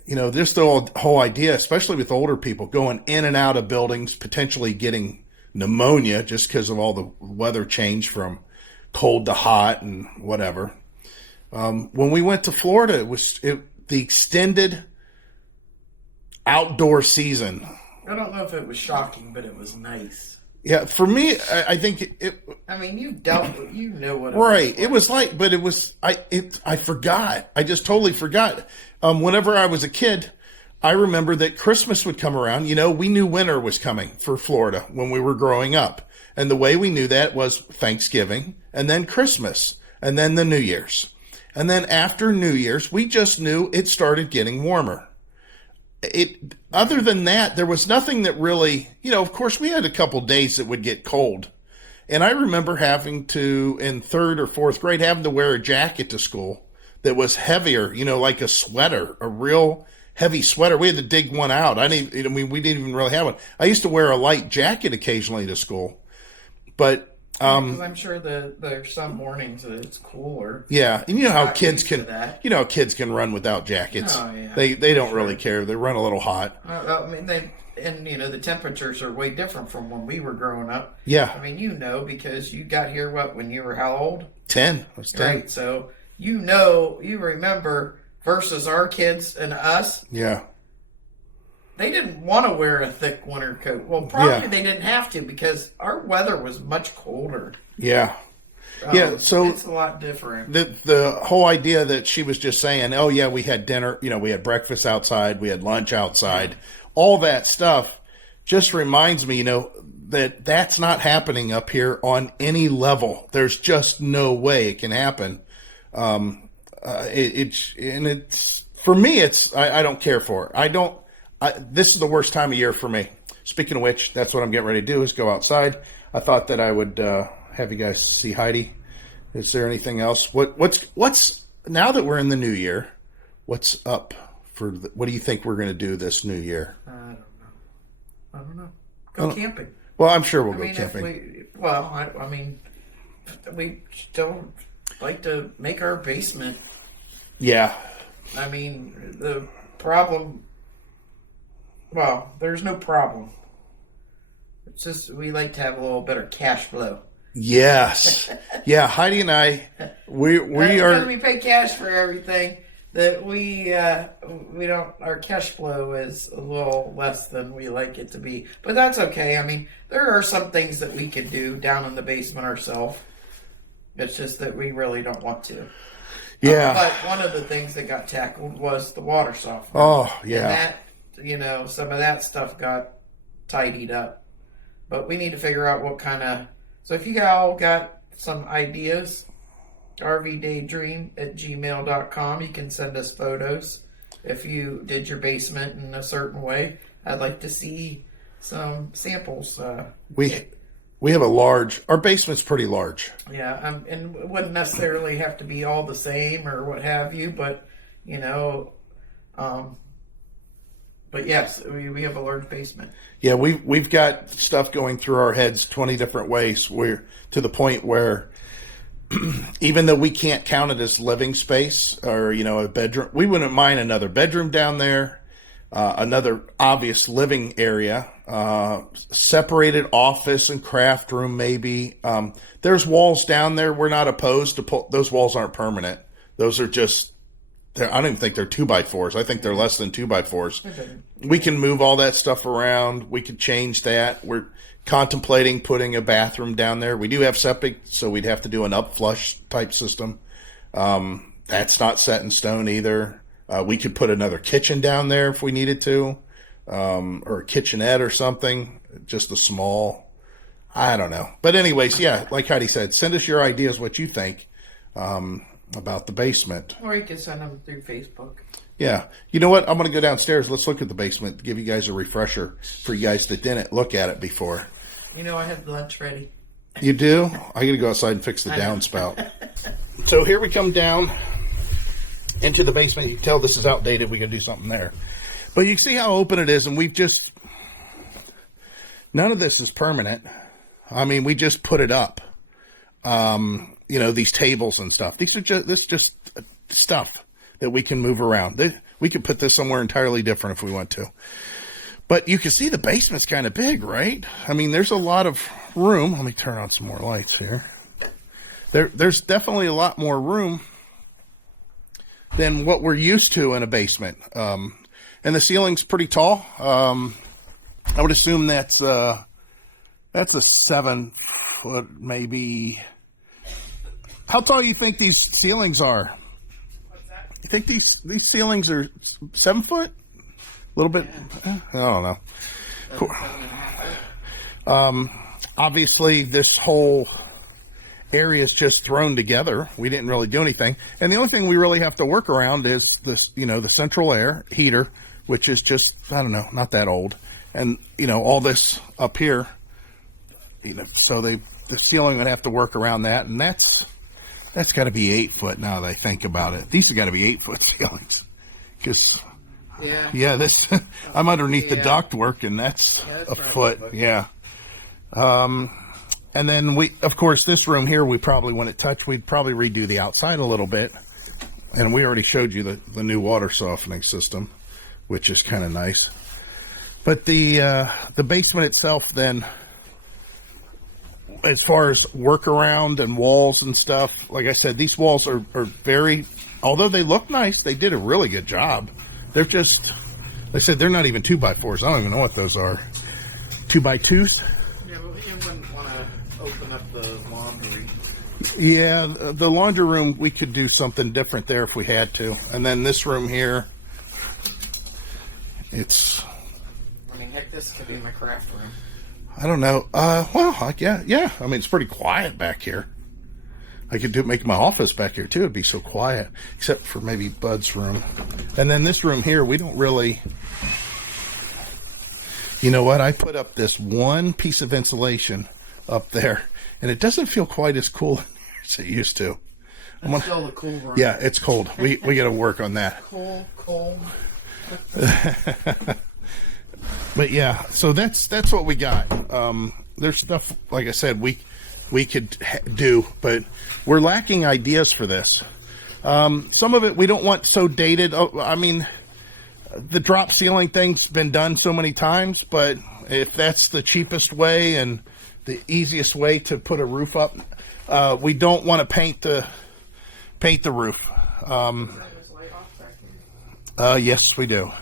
just the whole idea, especially with older people going in and out of buildings, potentially getting pneumonia just because of all the weather change from cold to hot and whatever. When we went to Florida, it was the extended outdoor season. I don't know if it was shocking, but it was nice. Yeah, for me, I think it. I mean, you know what it right. was. It was like, but it was. I forgot. I just totally forgot. Whenever I was a kid, I remember that Christmas would come around. We knew winter was coming for Florida when we were growing up, and the way we knew that was Thanksgiving, and then Christmas, and then the New Year's. And then after New Year's, we just knew it started getting warmer. Other than that, there was nothing that really, of course, we had a couple days that would get cold. And I remember having to, in 3rd or 4th grade, having to wear a jacket to school that was heavier, like a sweater, a real heavy sweater. We had to dig one out. We didn't even really have one. I used to wear a light jacket occasionally to school. But because I'm sure there's some mornings that it's cooler. Yeah, and how kids can, kids can run without jackets. Oh, yeah. They don't really care. They run a little hot. I mean, the temperatures are way different from when we were growing up. Yeah. I mean, because you got here when you were how old? 10. I was 10. Right. So you remember versus our kids and us. Yeah. They didn't want to wear a thick winter coat. Well, probably they didn't have to because our weather was much colder. Yeah. Yeah, so it's a lot different. The whole idea that she was just saying, oh, yeah, we had dinner, we had breakfast outside, we had lunch outside, all that stuff just reminds me, that's not happening up here on any level. There's just no way it can happen. For me, I don't care for it. This is the worst time of year for me. Speaking of which, that's what I'm getting ready to do is go outside. I thought that I would have you guys see Heidi. Is there anything else? What's now that we're in the new year? What's up what do you think we're going to do this new year? I don't know. Go camping. Well, I'm sure we'll go camping. We still like to make our basement. Yeah. I mean, the problem. Well, there's no problem. It's just we like to have a little better cash flow. Yes. Yeah, Heidi and I, we are. We pay cash for everything. That we don't. Our cash flow is a little less than we like it to be, but that's okay. I mean, there are some things that we could do down in the basement ourselves. It's just that we really don't want to. Yeah. But one of the things that got tackled was the water softener. Oh, yeah. And that, some of that stuff got tidied up. But we need to figure out what kind of... So if you all got some ideas, RVDaydream@gmail.com, you can send us photos. If you did your basement in a certain way, I'd like to see some samples. We have our basement's pretty large. Yeah, and it wouldn't necessarily have to be all the same or what have you, but, but yes, we have a large basement. Yeah, we've got stuff going through our heads 20 different ways. We're to the point where even though we can't count it as living space or, a bedroom, we wouldn't mind another bedroom down there, another obvious living area, separated office and craft room maybe. There's walls down there. We're not opposed to those walls aren't permanent. Those are just, I don't even think they're 2x4s. I think they're less than 2x4s. Okay. We can move all that stuff around. We could change that. We're contemplating putting a bathroom down there. We do have septic, so we'd have to do an upflush type system. That's not set in stone either. We could put another kitchen down there if we needed to, or a kitchenette or something, just a small, I don't know. But anyways, yeah, like Heidi said, send us your ideas, what you think about the basement. Or you can send them through Facebook. Yeah. You know what? I'm going to go downstairs. Let's look at the basement, give you guys a refresher for you guys that didn't look at it before. I have lunch ready. You do? I got to go outside and fix the downspout. So here we come down into the basement. You can tell this is outdated. We got to do something there. But you see how open it is, and none of this is permanent. I mean, we just put it up. These tables and stuff. This is just stuff that we can move around. We could put this somewhere entirely different if we want to. But you can see the basement's kind of big, right? I mean, there's a lot of room. Let me turn on some more lights here. There's definitely a lot more room than what we're used to in a basement. And the ceiling's pretty tall. I would assume that's a 7 foot, maybe. How tall do you think these ceilings are? What's that? You think these ceilings are 7 foot? A little bit? Yeah. I don't know. Cool. Obviously, this whole areas just thrown together. We didn't really do anything. And the only thing we really have to work around is this, you know, the central air heater, which is just, I don't know, not that old. And, you know, all this up here, you know, so the ceiling would have to work around that. And that's got to be 8 foot now that I think about it. These have got to be 8 foot ceilings. Because, yeah, this, I'm underneath the ductwork, and that's a foot. Yeah. And then of course, this room here, we probably, when it touched, we'd probably redo the outside a little bit. And we already showed you the new water softening system, which is kind of nice. But the basement itself, then, as far as workaround and walls and stuff, like I said, these walls are very, although they look nice, they did a really good job. They're just, they said they're not even 2x4s. I don't even know what those are. 2x2s? Yeah, but you wouldn't want to open up the laundry. Yeah, the laundry room, we could do something different there if we had to. And then this room here, it's, I mean, heck, this could be my craft room. I don't know. Well, yeah. I mean, it's pretty quiet back here. I could make my office back here too. It'd be so quiet, except for maybe Bud's room. And then this room here, we don't really. You know what? I put up this one piece of insulation up there, and it doesn't feel quite as cool as it used to. It's still the cool room. Yeah, it's cold. We got to work on that. Cold. But yeah, so that's what we got. There's stuff, like I said, we could do, but we're lacking ideas for this. Some of it we don't want so dated. I mean, the drop ceiling thing's been done so many times, but if that's the cheapest way and the easiest way to put a roof up, we don't want to paint the roof. Yes, we do.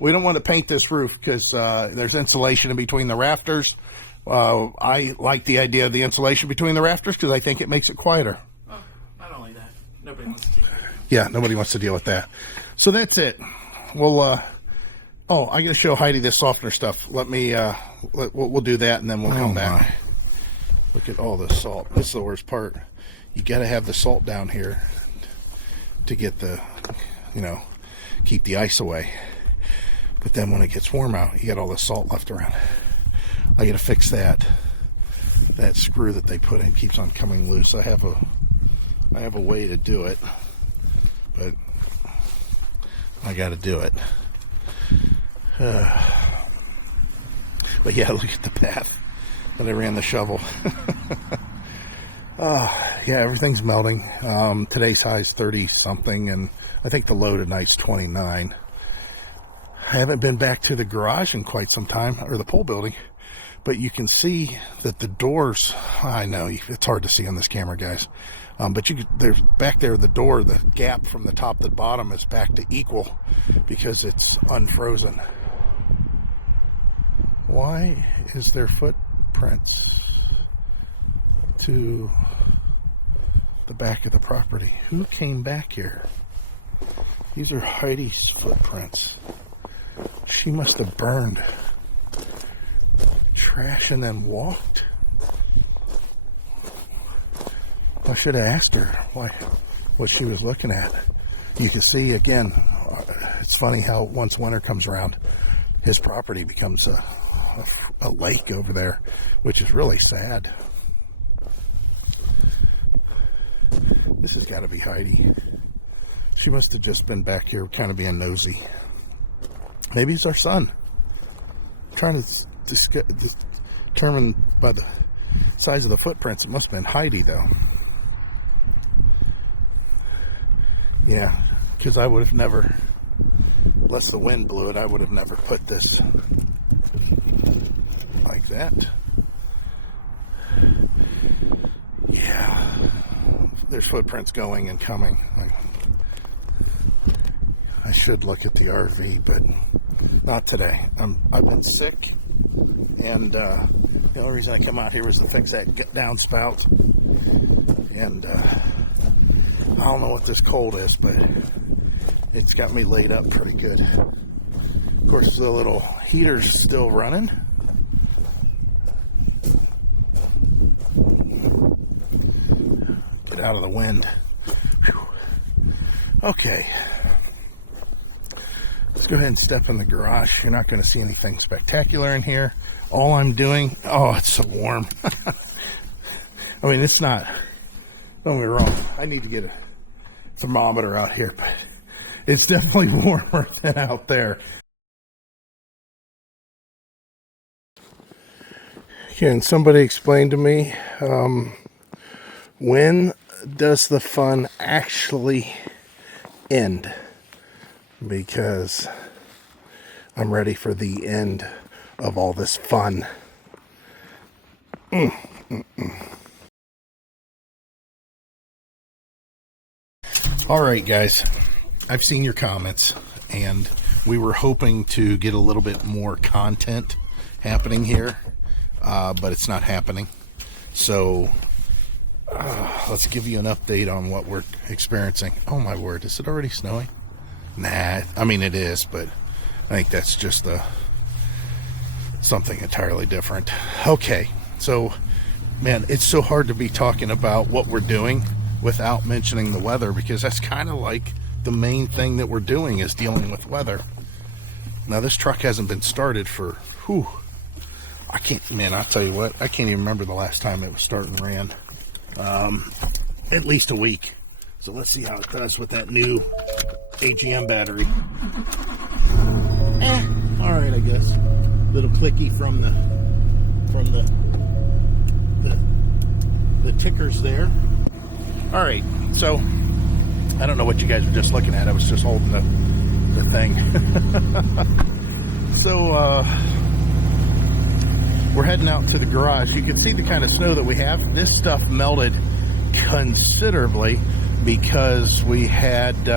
We don't want to paint this roof because there's insulation in between the rafters. I like the idea of the insulation between the rafters because I think it makes it quieter. Oh, not only that, nobody wants to take it. Yeah, nobody wants to deal with that. So that's it. Well, I got to show Heidi this softener stuff. Let me, we'll do that and then we'll come back. Look at all this salt. This is the worst part. You got to have the salt down here to get the, keep the ice away. But then when it gets warm out, you got all the salt left around. I got to fix that. That screw that they put in keeps on coming loose. I have a way to do it, but I got to do it. But yeah, look at the path that I ran the shovel. Yeah, everything's melting. Today's high is 30 something, and I think the low tonight's 29. I haven't been back to the garage in quite some time, or the pole building, but you can see that the doors, I know it's hard to see on this camera, guys, but there's back there, the door, the gap from the top to the bottom is back to equal because it's unfrozen. Why is there footprints to the back of the property? Who came back here? These are Heidi's footprints. She must have burned trash and then walked. I should have asked her what she was looking at. You can see again, it's funny how once winter comes around, his property becomes a lake over there, which is really sad. This has got to be Heidi. She must have just been back here kind of being nosy. Maybe it's our son. I'm trying to determine by the size of the footprints. It must have been Heidi, though. Yeah, because I would have never, unless the wind blew it, I would have never put this like that. Yeah, there's footprints going and coming. I should look at the RV, but not today. I've been sick, and the only reason I come out here was to fix that downspout. And I don't know what this cold is, but it's got me laid up pretty good. Of course, the little heater's still running. it out of the wind. Whew. Okay. Let's go ahead and step in the garage. You're not going to see anything spectacular in here. All I'm doing, oh, it's so warm. I mean, it's not, don't get me wrong, I need to get a thermometer out here, but it's definitely warmer than out there. Can somebody explain to me, when does the fun actually end? Because I'm ready for the end of all this fun. All right, guys, I've seen your comments, and we were hoping to get a little bit more content happening here, but it's not happening. So let's give you an update on what we're experiencing. Oh my word, is it already snowing? Nah, I mean it is, but I think that's just something entirely different. Okay, so man, it's so hard to be talking about what we're doing without mentioning the weather, because that's kind of like the main thing that we're doing is dealing with weather. Now this truck hasn't been started for, I can't, man, I'll tell you what, I can't even remember the last time it was started and ran. At least a week. So let's see how it does with that new AGM battery. All right, I guess. Little clicky from the tickers there. All right, so I don't know what you guys were just looking at. I was just holding the thing. So we're heading out to the garage. You can see the kind of snow that we have. This stuff melted considerably because we had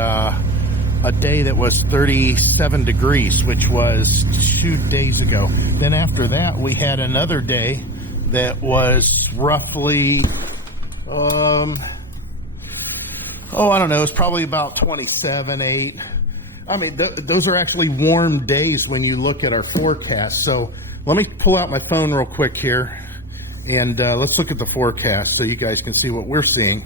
a day that was 37 degrees, which was 2 days ago. Then after that, we had another day that was roughly, I don't know, it's probably about 27, 8. I mean, those are actually warm days when you look at our forecast. So let me pull out my phone real quick here, and let's look at the forecast so you guys can see what we're seeing.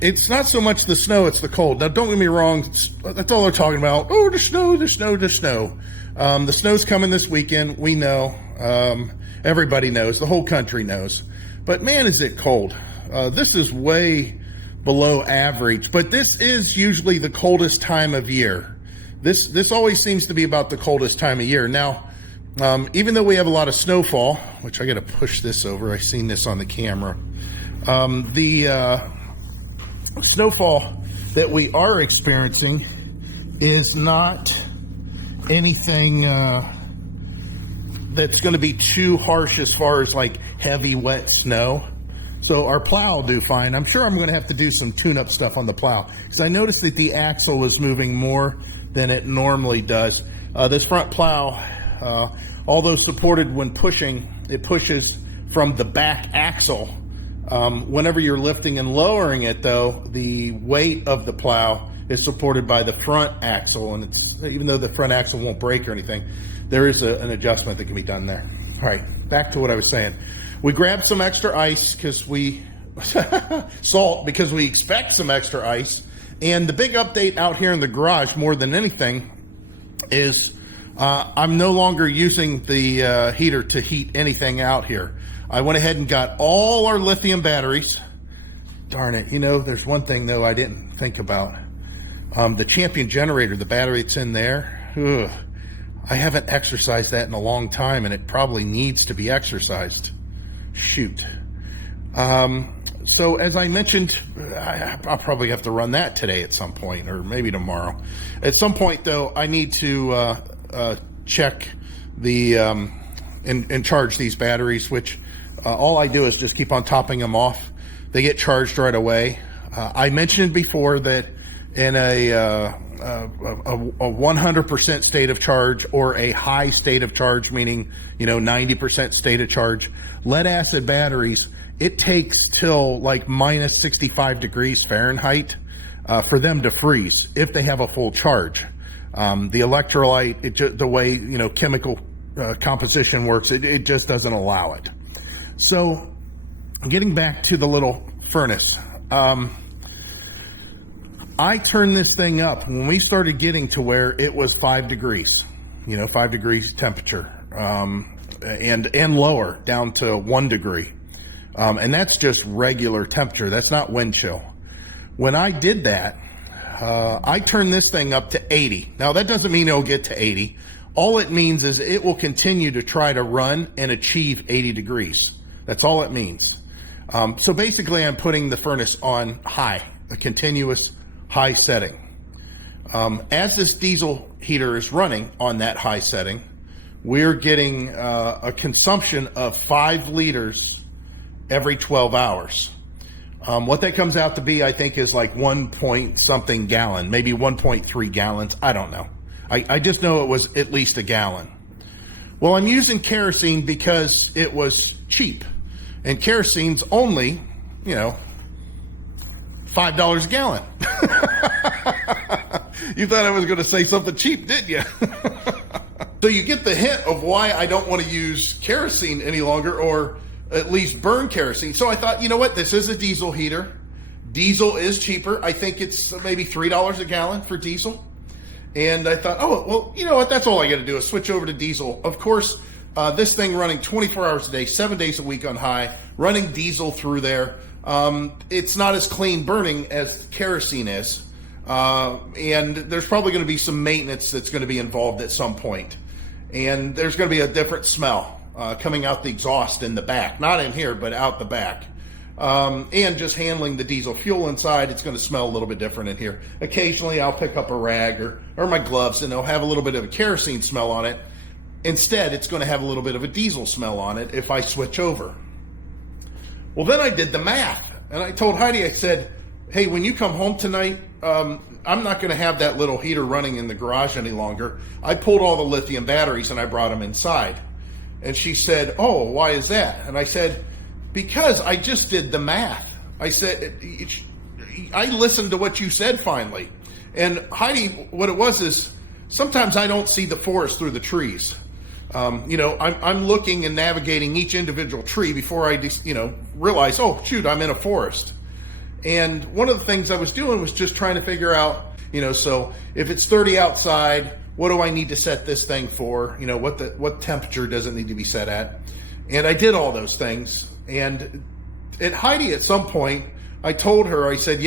It's not so much the snow, it's the cold. Now, don't get me wrong, that's all they're talking about. Oh, the snow, the snow, the snow. The snow's coming this weekend, we know. Everybody knows, the whole country knows. But man, is it cold. This is way below average, but this is usually the coldest time of year. This always seems to be about the coldest time of year. Now, even though we have a lot of snowfall, which I got to push this over, I've seen this on the camera. The snowfall that we are experiencing is not anything that's going to be too harsh as far as like heavy wet snow. So our plow will do fine. I'm sure I'm going to have to do some tune-up stuff on the plow, because I noticed that the axle was moving more than it normally does. This front plow, although supported when pushing, it pushes from the back axle. Whenever you're lifting and lowering it, though, the weight of the plow is supported by the front axle, and it's, even though the front axle won't break or anything, there is an adjustment that can be done there. All right, back to what I was saying. We grabbed some extra ice because we salt because we expect some extra ice. And the big update out here in the garage, more than anything, is I'm no longer using the heater to heat anything out here. I went ahead and got all our lithium batteries. Darn it! You know, there's one thing though I didn't think about. The Champion generator, the battery that's in there. Ugh, I haven't exercised that in a long time, and it probably needs to be exercised. Shoot. So as I mentioned, I'll probably have to run that today at some point, or maybe tomorrow. At some point, though, I need to check the and charge these batteries, which all I do is just keep on topping them off. They get charged right away. I mentioned before that in a 100% state of charge, or a high state of charge, meaning 90% state of charge, lead acid batteries, it takes till like minus 65 degrees Fahrenheit for them to freeze if they have a full charge. The electrolyte, the way chemical composition works, it just doesn't allow it. So getting back to the little furnace, I turned this thing up when we started getting to where it was 5 degrees, 5 degrees temperature, and lower down to 1 degree. And that's just regular temperature. That's not wind chill. When I did that, I turned this thing up to 80. Now, that doesn't mean it'll get to 80. All it means is it will continue to try to run and achieve 80 degrees. That's all it means. So basically, I'm putting the furnace on high, a continuous high setting. As this diesel heater is running on that high setting, we're getting a consumption of 5 liters every 12 hours. What that comes out to be, I think, is like 1 point something gallon, maybe 1.3 gallons. I don't know. I just know it was at least a gallon. Well, I'm using kerosene because it was cheap. And kerosene's only, $5 a gallon. You thought I was going to say something cheap, didn't you? So you get the hint of why I don't want to use kerosene any longer, or at least burn kerosene. So I thought, you know what? This is a diesel heater. Diesel is cheaper. I think it's maybe $3 a gallon for diesel. And I thought, oh, well, you know what? That's all I got to do is switch over to diesel. Of course, this thing running 24 hours a day, 7 days a week on high, running diesel through there. It's not as clean burning as kerosene is. And there's probably going to be some maintenance that's going to be involved at some point. And there's going to be a different smell coming out the exhaust in the back. Not in here, but out the back. And just handling the diesel fuel inside, it's going to smell a little bit different in here. Occasionally, I'll pick up a rag or my gloves, and they'll have a little bit of a kerosene smell on it. Instead, it's going to have a little bit of a diesel smell on it if I switch over. Well, then I did the math, and I told Heidi, I said, hey, when you come home tonight, I'm not going to have that little heater running in the garage any longer. I pulled all the lithium batteries and I brought them inside. And she said, oh, why is that? And I said, because I just did the math. I said, I listened to what you said finally. And Heidi, what it was is, sometimes I don't see the forest through the trees. I'm looking and navigating each individual tree before I realize, oh, shoot, I'm in a forest. And one of the things I was doing was just trying to figure out, so if it's 30 outside, what do I need to set this thing for? What temperature does it need to be set at? And I did all those things. And at Heidi, at some point, I told her, I said,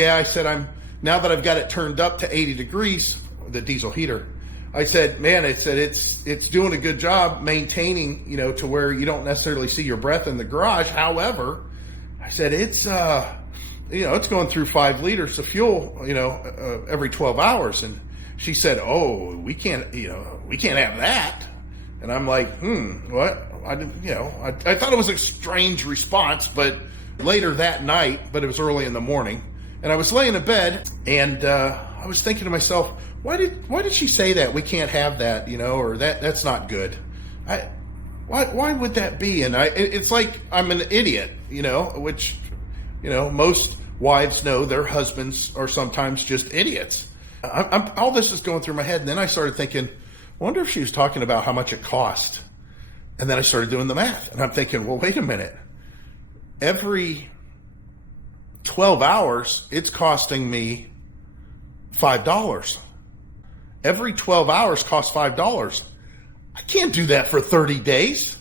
now that I've got it turned up to 80 degrees, the diesel heater, I said, it's doing a good job maintaining, to where you don't necessarily see your breath in the garage. However, I said, it's going through 5 liters of fuel, every 12 hours. And she said, oh, we can't have that. And I'm like, what? I thought it was a strange response, but later that night, but it was early in the morning, and I was laying in bed, and I was thinking to myself, why did she say that? We can't have that, or that's not good. Why would that be? And it's like I'm an idiot, which, most wives know their husbands are sometimes just idiots. All this is going through my head, and then I started thinking, I wonder if she was talking about how much it cost. And then I started doing the math, and I'm thinking, well, wait a minute. Every 12 hours, it's costing me $5. Every 12 hours costs $5. I can't do that for 30 days.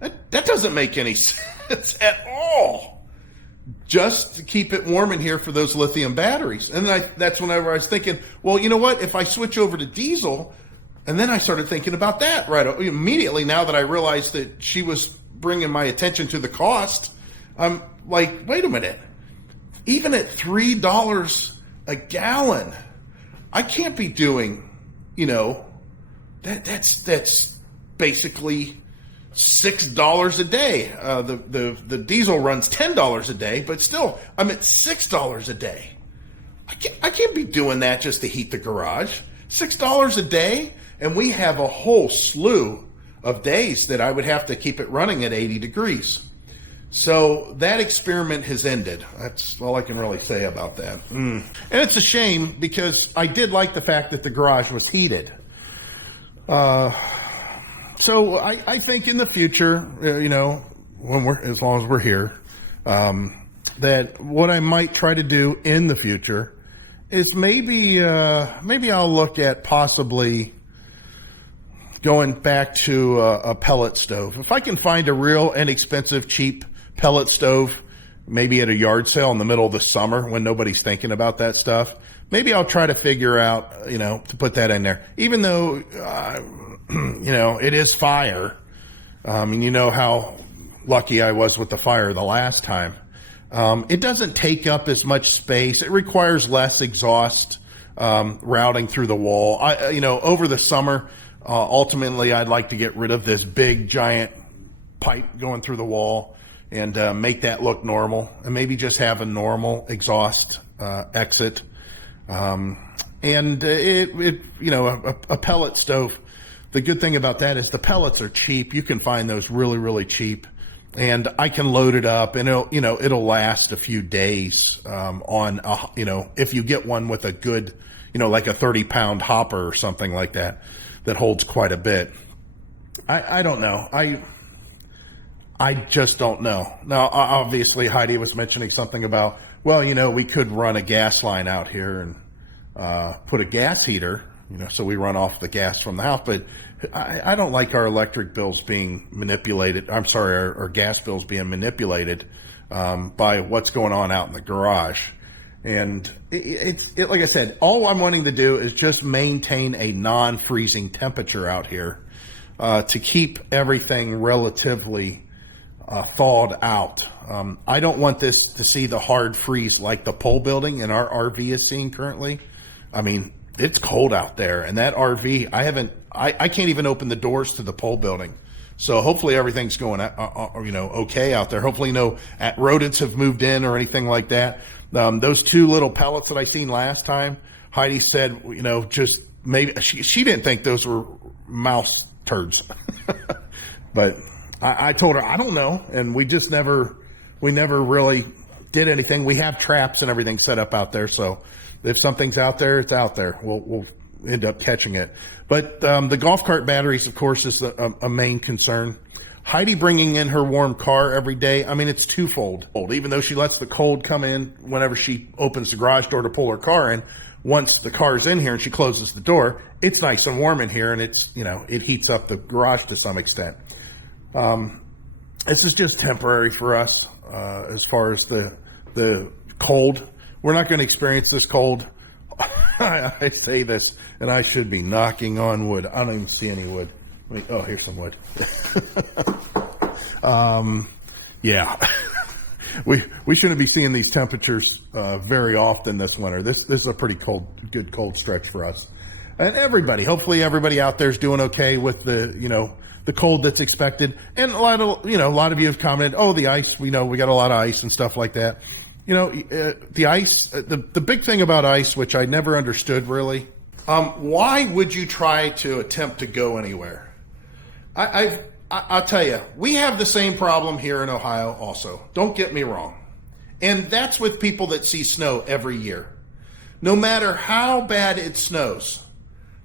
That doesn't make any sense at all. Just to keep it warm in here for those lithium batteries. And that's whenever I was thinking, well, you know what? If I switch over to diesel, and then I started thinking about that right immediately. Now that I realized that she was bringing my attention to the cost, I'm like, wait a minute. Even at $3 a gallon, I can't be doing, that's basically $6 a day. The diesel runs $10 a day, but still, I'm at $6 a day. I can't be doing that just to heat the garage. $6 a day, and we have a whole slew of days that I would have to keep it running at 80 degrees. So that experiment has ended. That's all I can really say about that. And it's a shame because I did like the fact that the garage was heated. So I think in the future, as long as we're here, that what I might try to do in the future is maybe I'll look at possibly going back to a pellet stove. If I can find a real inexpensive, cheap pellet stove, maybe at a yard sale in the middle of the summer when nobody's thinking about that stuff, maybe I'll try to figure out, to put that in there. Even though, it is fire. And you know how lucky I was with the fire the last time. It doesn't take up as much space. It requires less exhaust routing through the wall. Over the summer, ultimately, I'd like to get rid of this big, giant pipe going through the wall and make that look normal, and maybe just have a normal exhaust exit. A pellet stove. The good thing about that is the pellets are cheap. You can find those really, really cheap. And I can load it up, and it'll last a few days, if you get one with a good, like a 30-pound hopper or something like that holds quite a bit. I don't know. I just don't know. Now, obviously, Heidi was mentioning something about, we could run a gas line out here and put a gas heater, so we run off the gas from the house. But I don't like our electric bills being manipulated. I'm sorry, our gas bills being manipulated by what's going on out in the garage. And it's like I said, all I'm wanting to do is just maintain a non-freezing temperature out here to keep everything relatively thawed out. I don't want this to see the hard freeze like the pole building in our RV is seeing currently. I mean, it's cold out there, and that RV, I can't even open the doors to the pole building. So hopefully everything's going, okay out there. Hopefully no rodents have moved in or anything like that. Those two little pellets that I seen last time, Heidi said, just maybe she didn't think those were mouse turds, but I told her I don't know, and we never really did anything. We have traps and everything set up out there, so if something's out there, it's out there. We'll end up catching it. But the golf cart batteries, of course, is a main concern. Heidi bringing in her warm car every day, I mean, it's twofold. Even though she lets the cold come in whenever she opens the garage door to pull her car in, once the car's in here and she closes the door, it's nice and warm in here, and it's, it heats up the garage to some extent. This is just temporary for us as far as the cold. We're not going to experience this cold. I say this, and I should be knocking on wood. I don't even see any wood. Wait, here's some wood. Yeah. We shouldn't be seeing these temperatures very often this winter. This is a pretty good cold stretch for us. And hopefully everybody out there is doing okay with the cold that's expected. And a lot of you have commented, the ice, we got a lot of ice and stuff like that. The ice, the big thing about ice, which I never understood really, why would you try to attempt to go anywhere? I'll tell you, we have the same problem here in Ohio also. Don't get me wrong. And that's with people that see snow every year. No matter how bad it snows,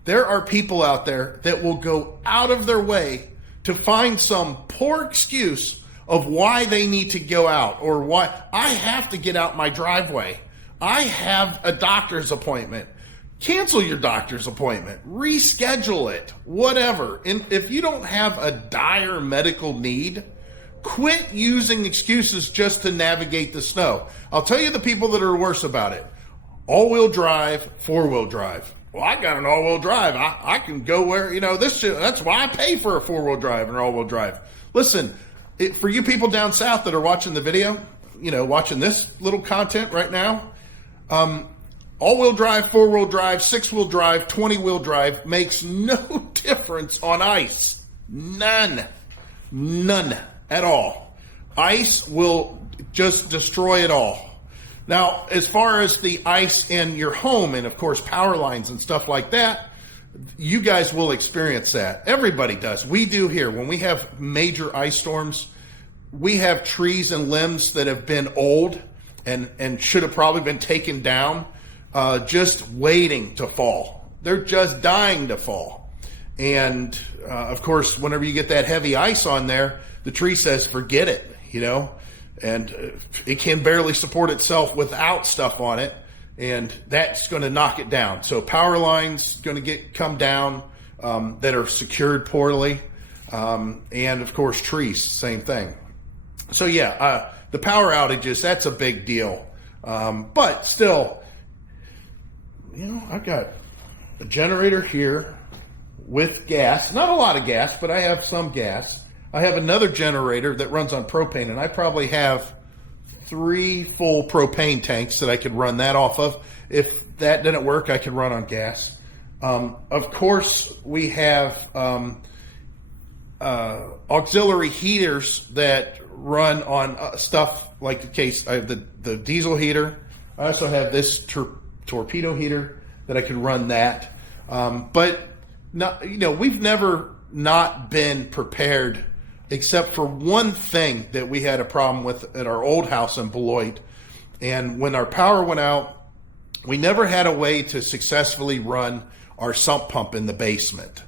there are people out there that will go out of their way to find some poor excuse of why they need to go out, or why I have to get out my driveway. I have a doctor's appointment. Cancel your doctor's appointment. Reschedule it. Whatever. And if you don't have a dire medical need, quit using excuses just to navigate the snow. I'll tell you the people that are worse about it. All-wheel drive, four-wheel drive. Well, I got an all-wheel drive. I can go where, that's why I pay for a four-wheel drive and all-wheel drive. Listen, for you people down south that are watching the video, watching this little content right now, all-wheel drive, four-wheel drive, six-wheel drive, 20-wheel drive makes no difference on ice. None at all. Ice will just destroy it all. Now, as far as the ice in your home and, of course, power lines and stuff like that, you guys will experience that. Everybody does. We do here. When we have major ice storms, we have trees and limbs that have been old and should have probably been taken down, just waiting to fall. They're just dying to fall. And, of course, whenever you get that heavy ice on there, the tree says, forget it, and it can barely support itself without stuff on it, and that's going to knock it down. So power lines going to come down that are secured poorly, and of course trees, same thing. So yeah, the power outages, that's a big deal. But still, I've got a generator here with gas, not a lot of gas, but I have some gas. I have another generator that runs on propane, and I probably have 3 full propane tanks that I could run that off of. If that didn't work, I could run on gas. Of course, we have auxiliary heaters that run on stuff like the case. I have the diesel heater. I also have this torpedo heater that I could run that. But not, we've never not been prepared, except for one thing that we had a problem with at our old house in Beloit. And when our power went out, we never had a way to successfully run our sump pump in the basement.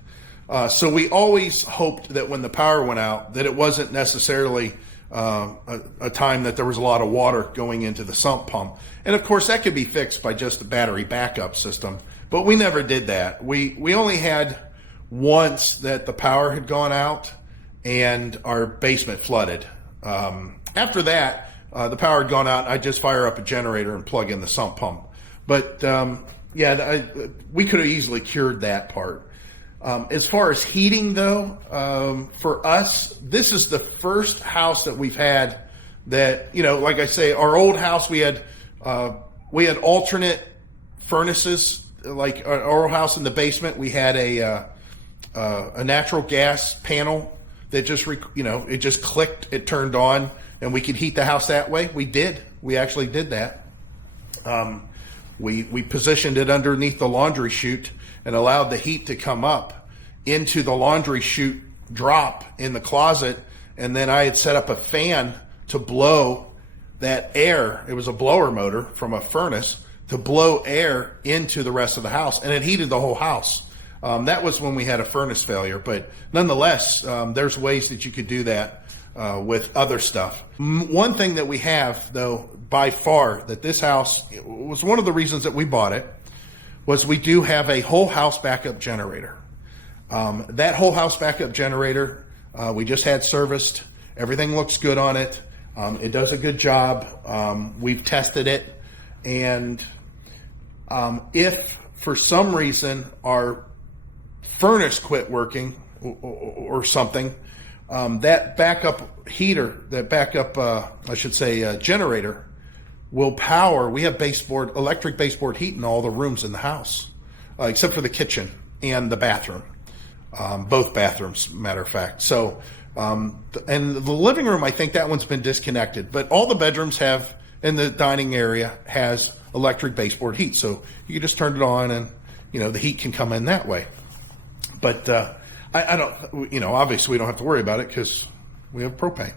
So we always hoped that when the power went out, that it wasn't necessarily a time that there was a lot of water going into the sump pump. And of course that could be fixed by just the battery backup system, but we never did that. We only had once that the power had gone out and our basement flooded. After that, the power had gone out, I just fire up a generator and plug in the sump pump. But we could have easily cured that part. As far as heating, though, for us, this is the first house that we've had that, like I say, our old house, we had alternate furnaces. Like our old house in the basement, we had a natural gas panel that just, it just clicked, it turned on, and we could heat the house that way. We actually did that. We positioned it underneath the laundry chute and allowed the heat to come up into the laundry chute drop in the closet. And then I had set up a fan to blow that air. It was a blower motor from a furnace to blow air into the rest of the house. And it heated the whole house. That was when we had a furnace failure. But nonetheless, there's ways that you could do that with other stuff. One thing that we have, though, by far, that this house was one of the reasons that we bought it, was we do have a whole house backup generator. That whole house backup generator, we just had serviced. Everything looks good on it. It does a good job. We've tested it. And if for some reason our furnace quit working or something, that backup heater, generator will power. We have electric baseboard heat in all the rooms in the house, except for the kitchen and the bathroom, both bathrooms, matter of fact. So, and the living room, I think that one's been disconnected, but all the bedrooms have, in the dining area, has electric baseboard heat. So you can just turn it on and, the heat can come in that way. But, I don't, obviously we don't have to worry about it because we have propane,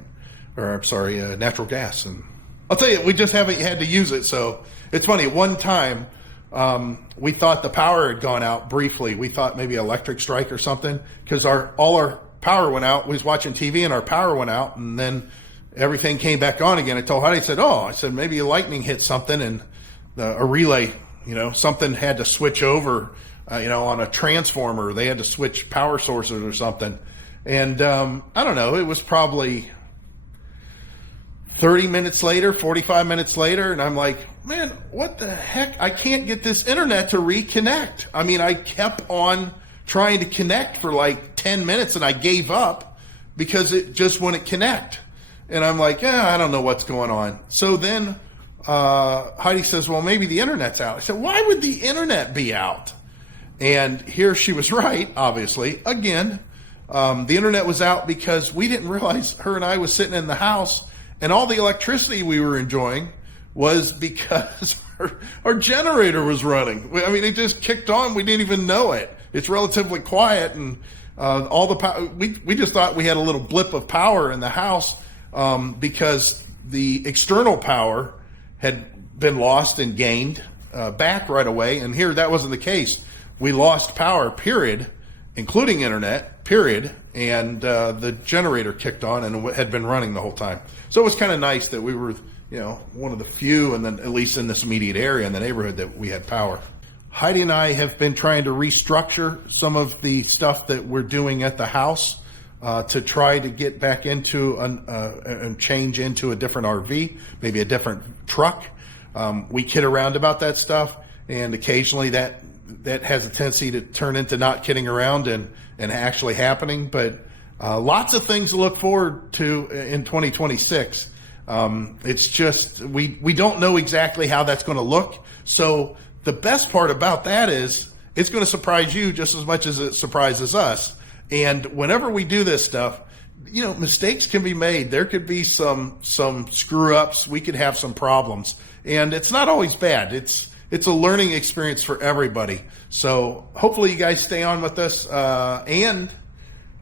natural gas. And I'll tell you, we just haven't had to use it. So it's funny. One time, we thought the power had gone out briefly. We thought maybe electric strike or something because all our power went out. We was watching TV and our power went out, and then everything came back on again. I told Heidi, I said, maybe a lightning hit something and a relay, something had to switch over. On a transformer, they had to switch power sources or something. And I don't know, it was probably 30 minutes later, 45 minutes later, and I'm like, man, what the heck? I can't get this internet to reconnect. I mean, I kept on trying to connect for like 10 minutes, and I gave up because it just wouldn't connect. And I'm like, I don't know what's going on. So then Heidi says, well, maybe the internet's out. I said, why would the internet be out? And here she was right, obviously. Again, the internet was out because we didn't realize her and I was sitting in the house and all the electricity we were enjoying was because our generator was running. I mean, it just kicked on. We didn't even know it. It's relatively quiet, and all the power. We just thought we had a little blip of power in the house because the external power had been lost and gained back right away. And here that wasn't the case. We lost power, period, including internet, period, and the generator kicked on and had been running the whole time. So it was kind of nice that we were, one of the few, and then at least in this immediate area in the neighborhood, that we had power. Heidi and I have been trying to restructure some of the stuff that we're doing at the house to try to get back into and change into a different RV, maybe a different truck. We kid around about that stuff, and occasionally that has a tendency to turn into not kidding around and actually happening. But lots of things to look forward to in 2026. It's just we don't know exactly how that's going to look. So the best part about that is it's going to surprise you just as much as it surprises us. And whenever we do this stuff, mistakes can be made. There could be some screw ups. We could have some problems, and it's not always bad. It's a learning experience for everybody. So hopefully you guys stay on with us. And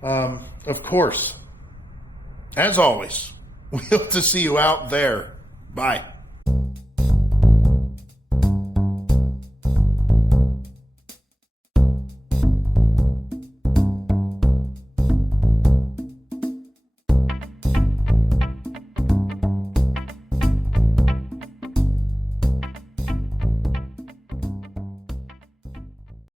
of course, as always, we hope to see you out there. Bye.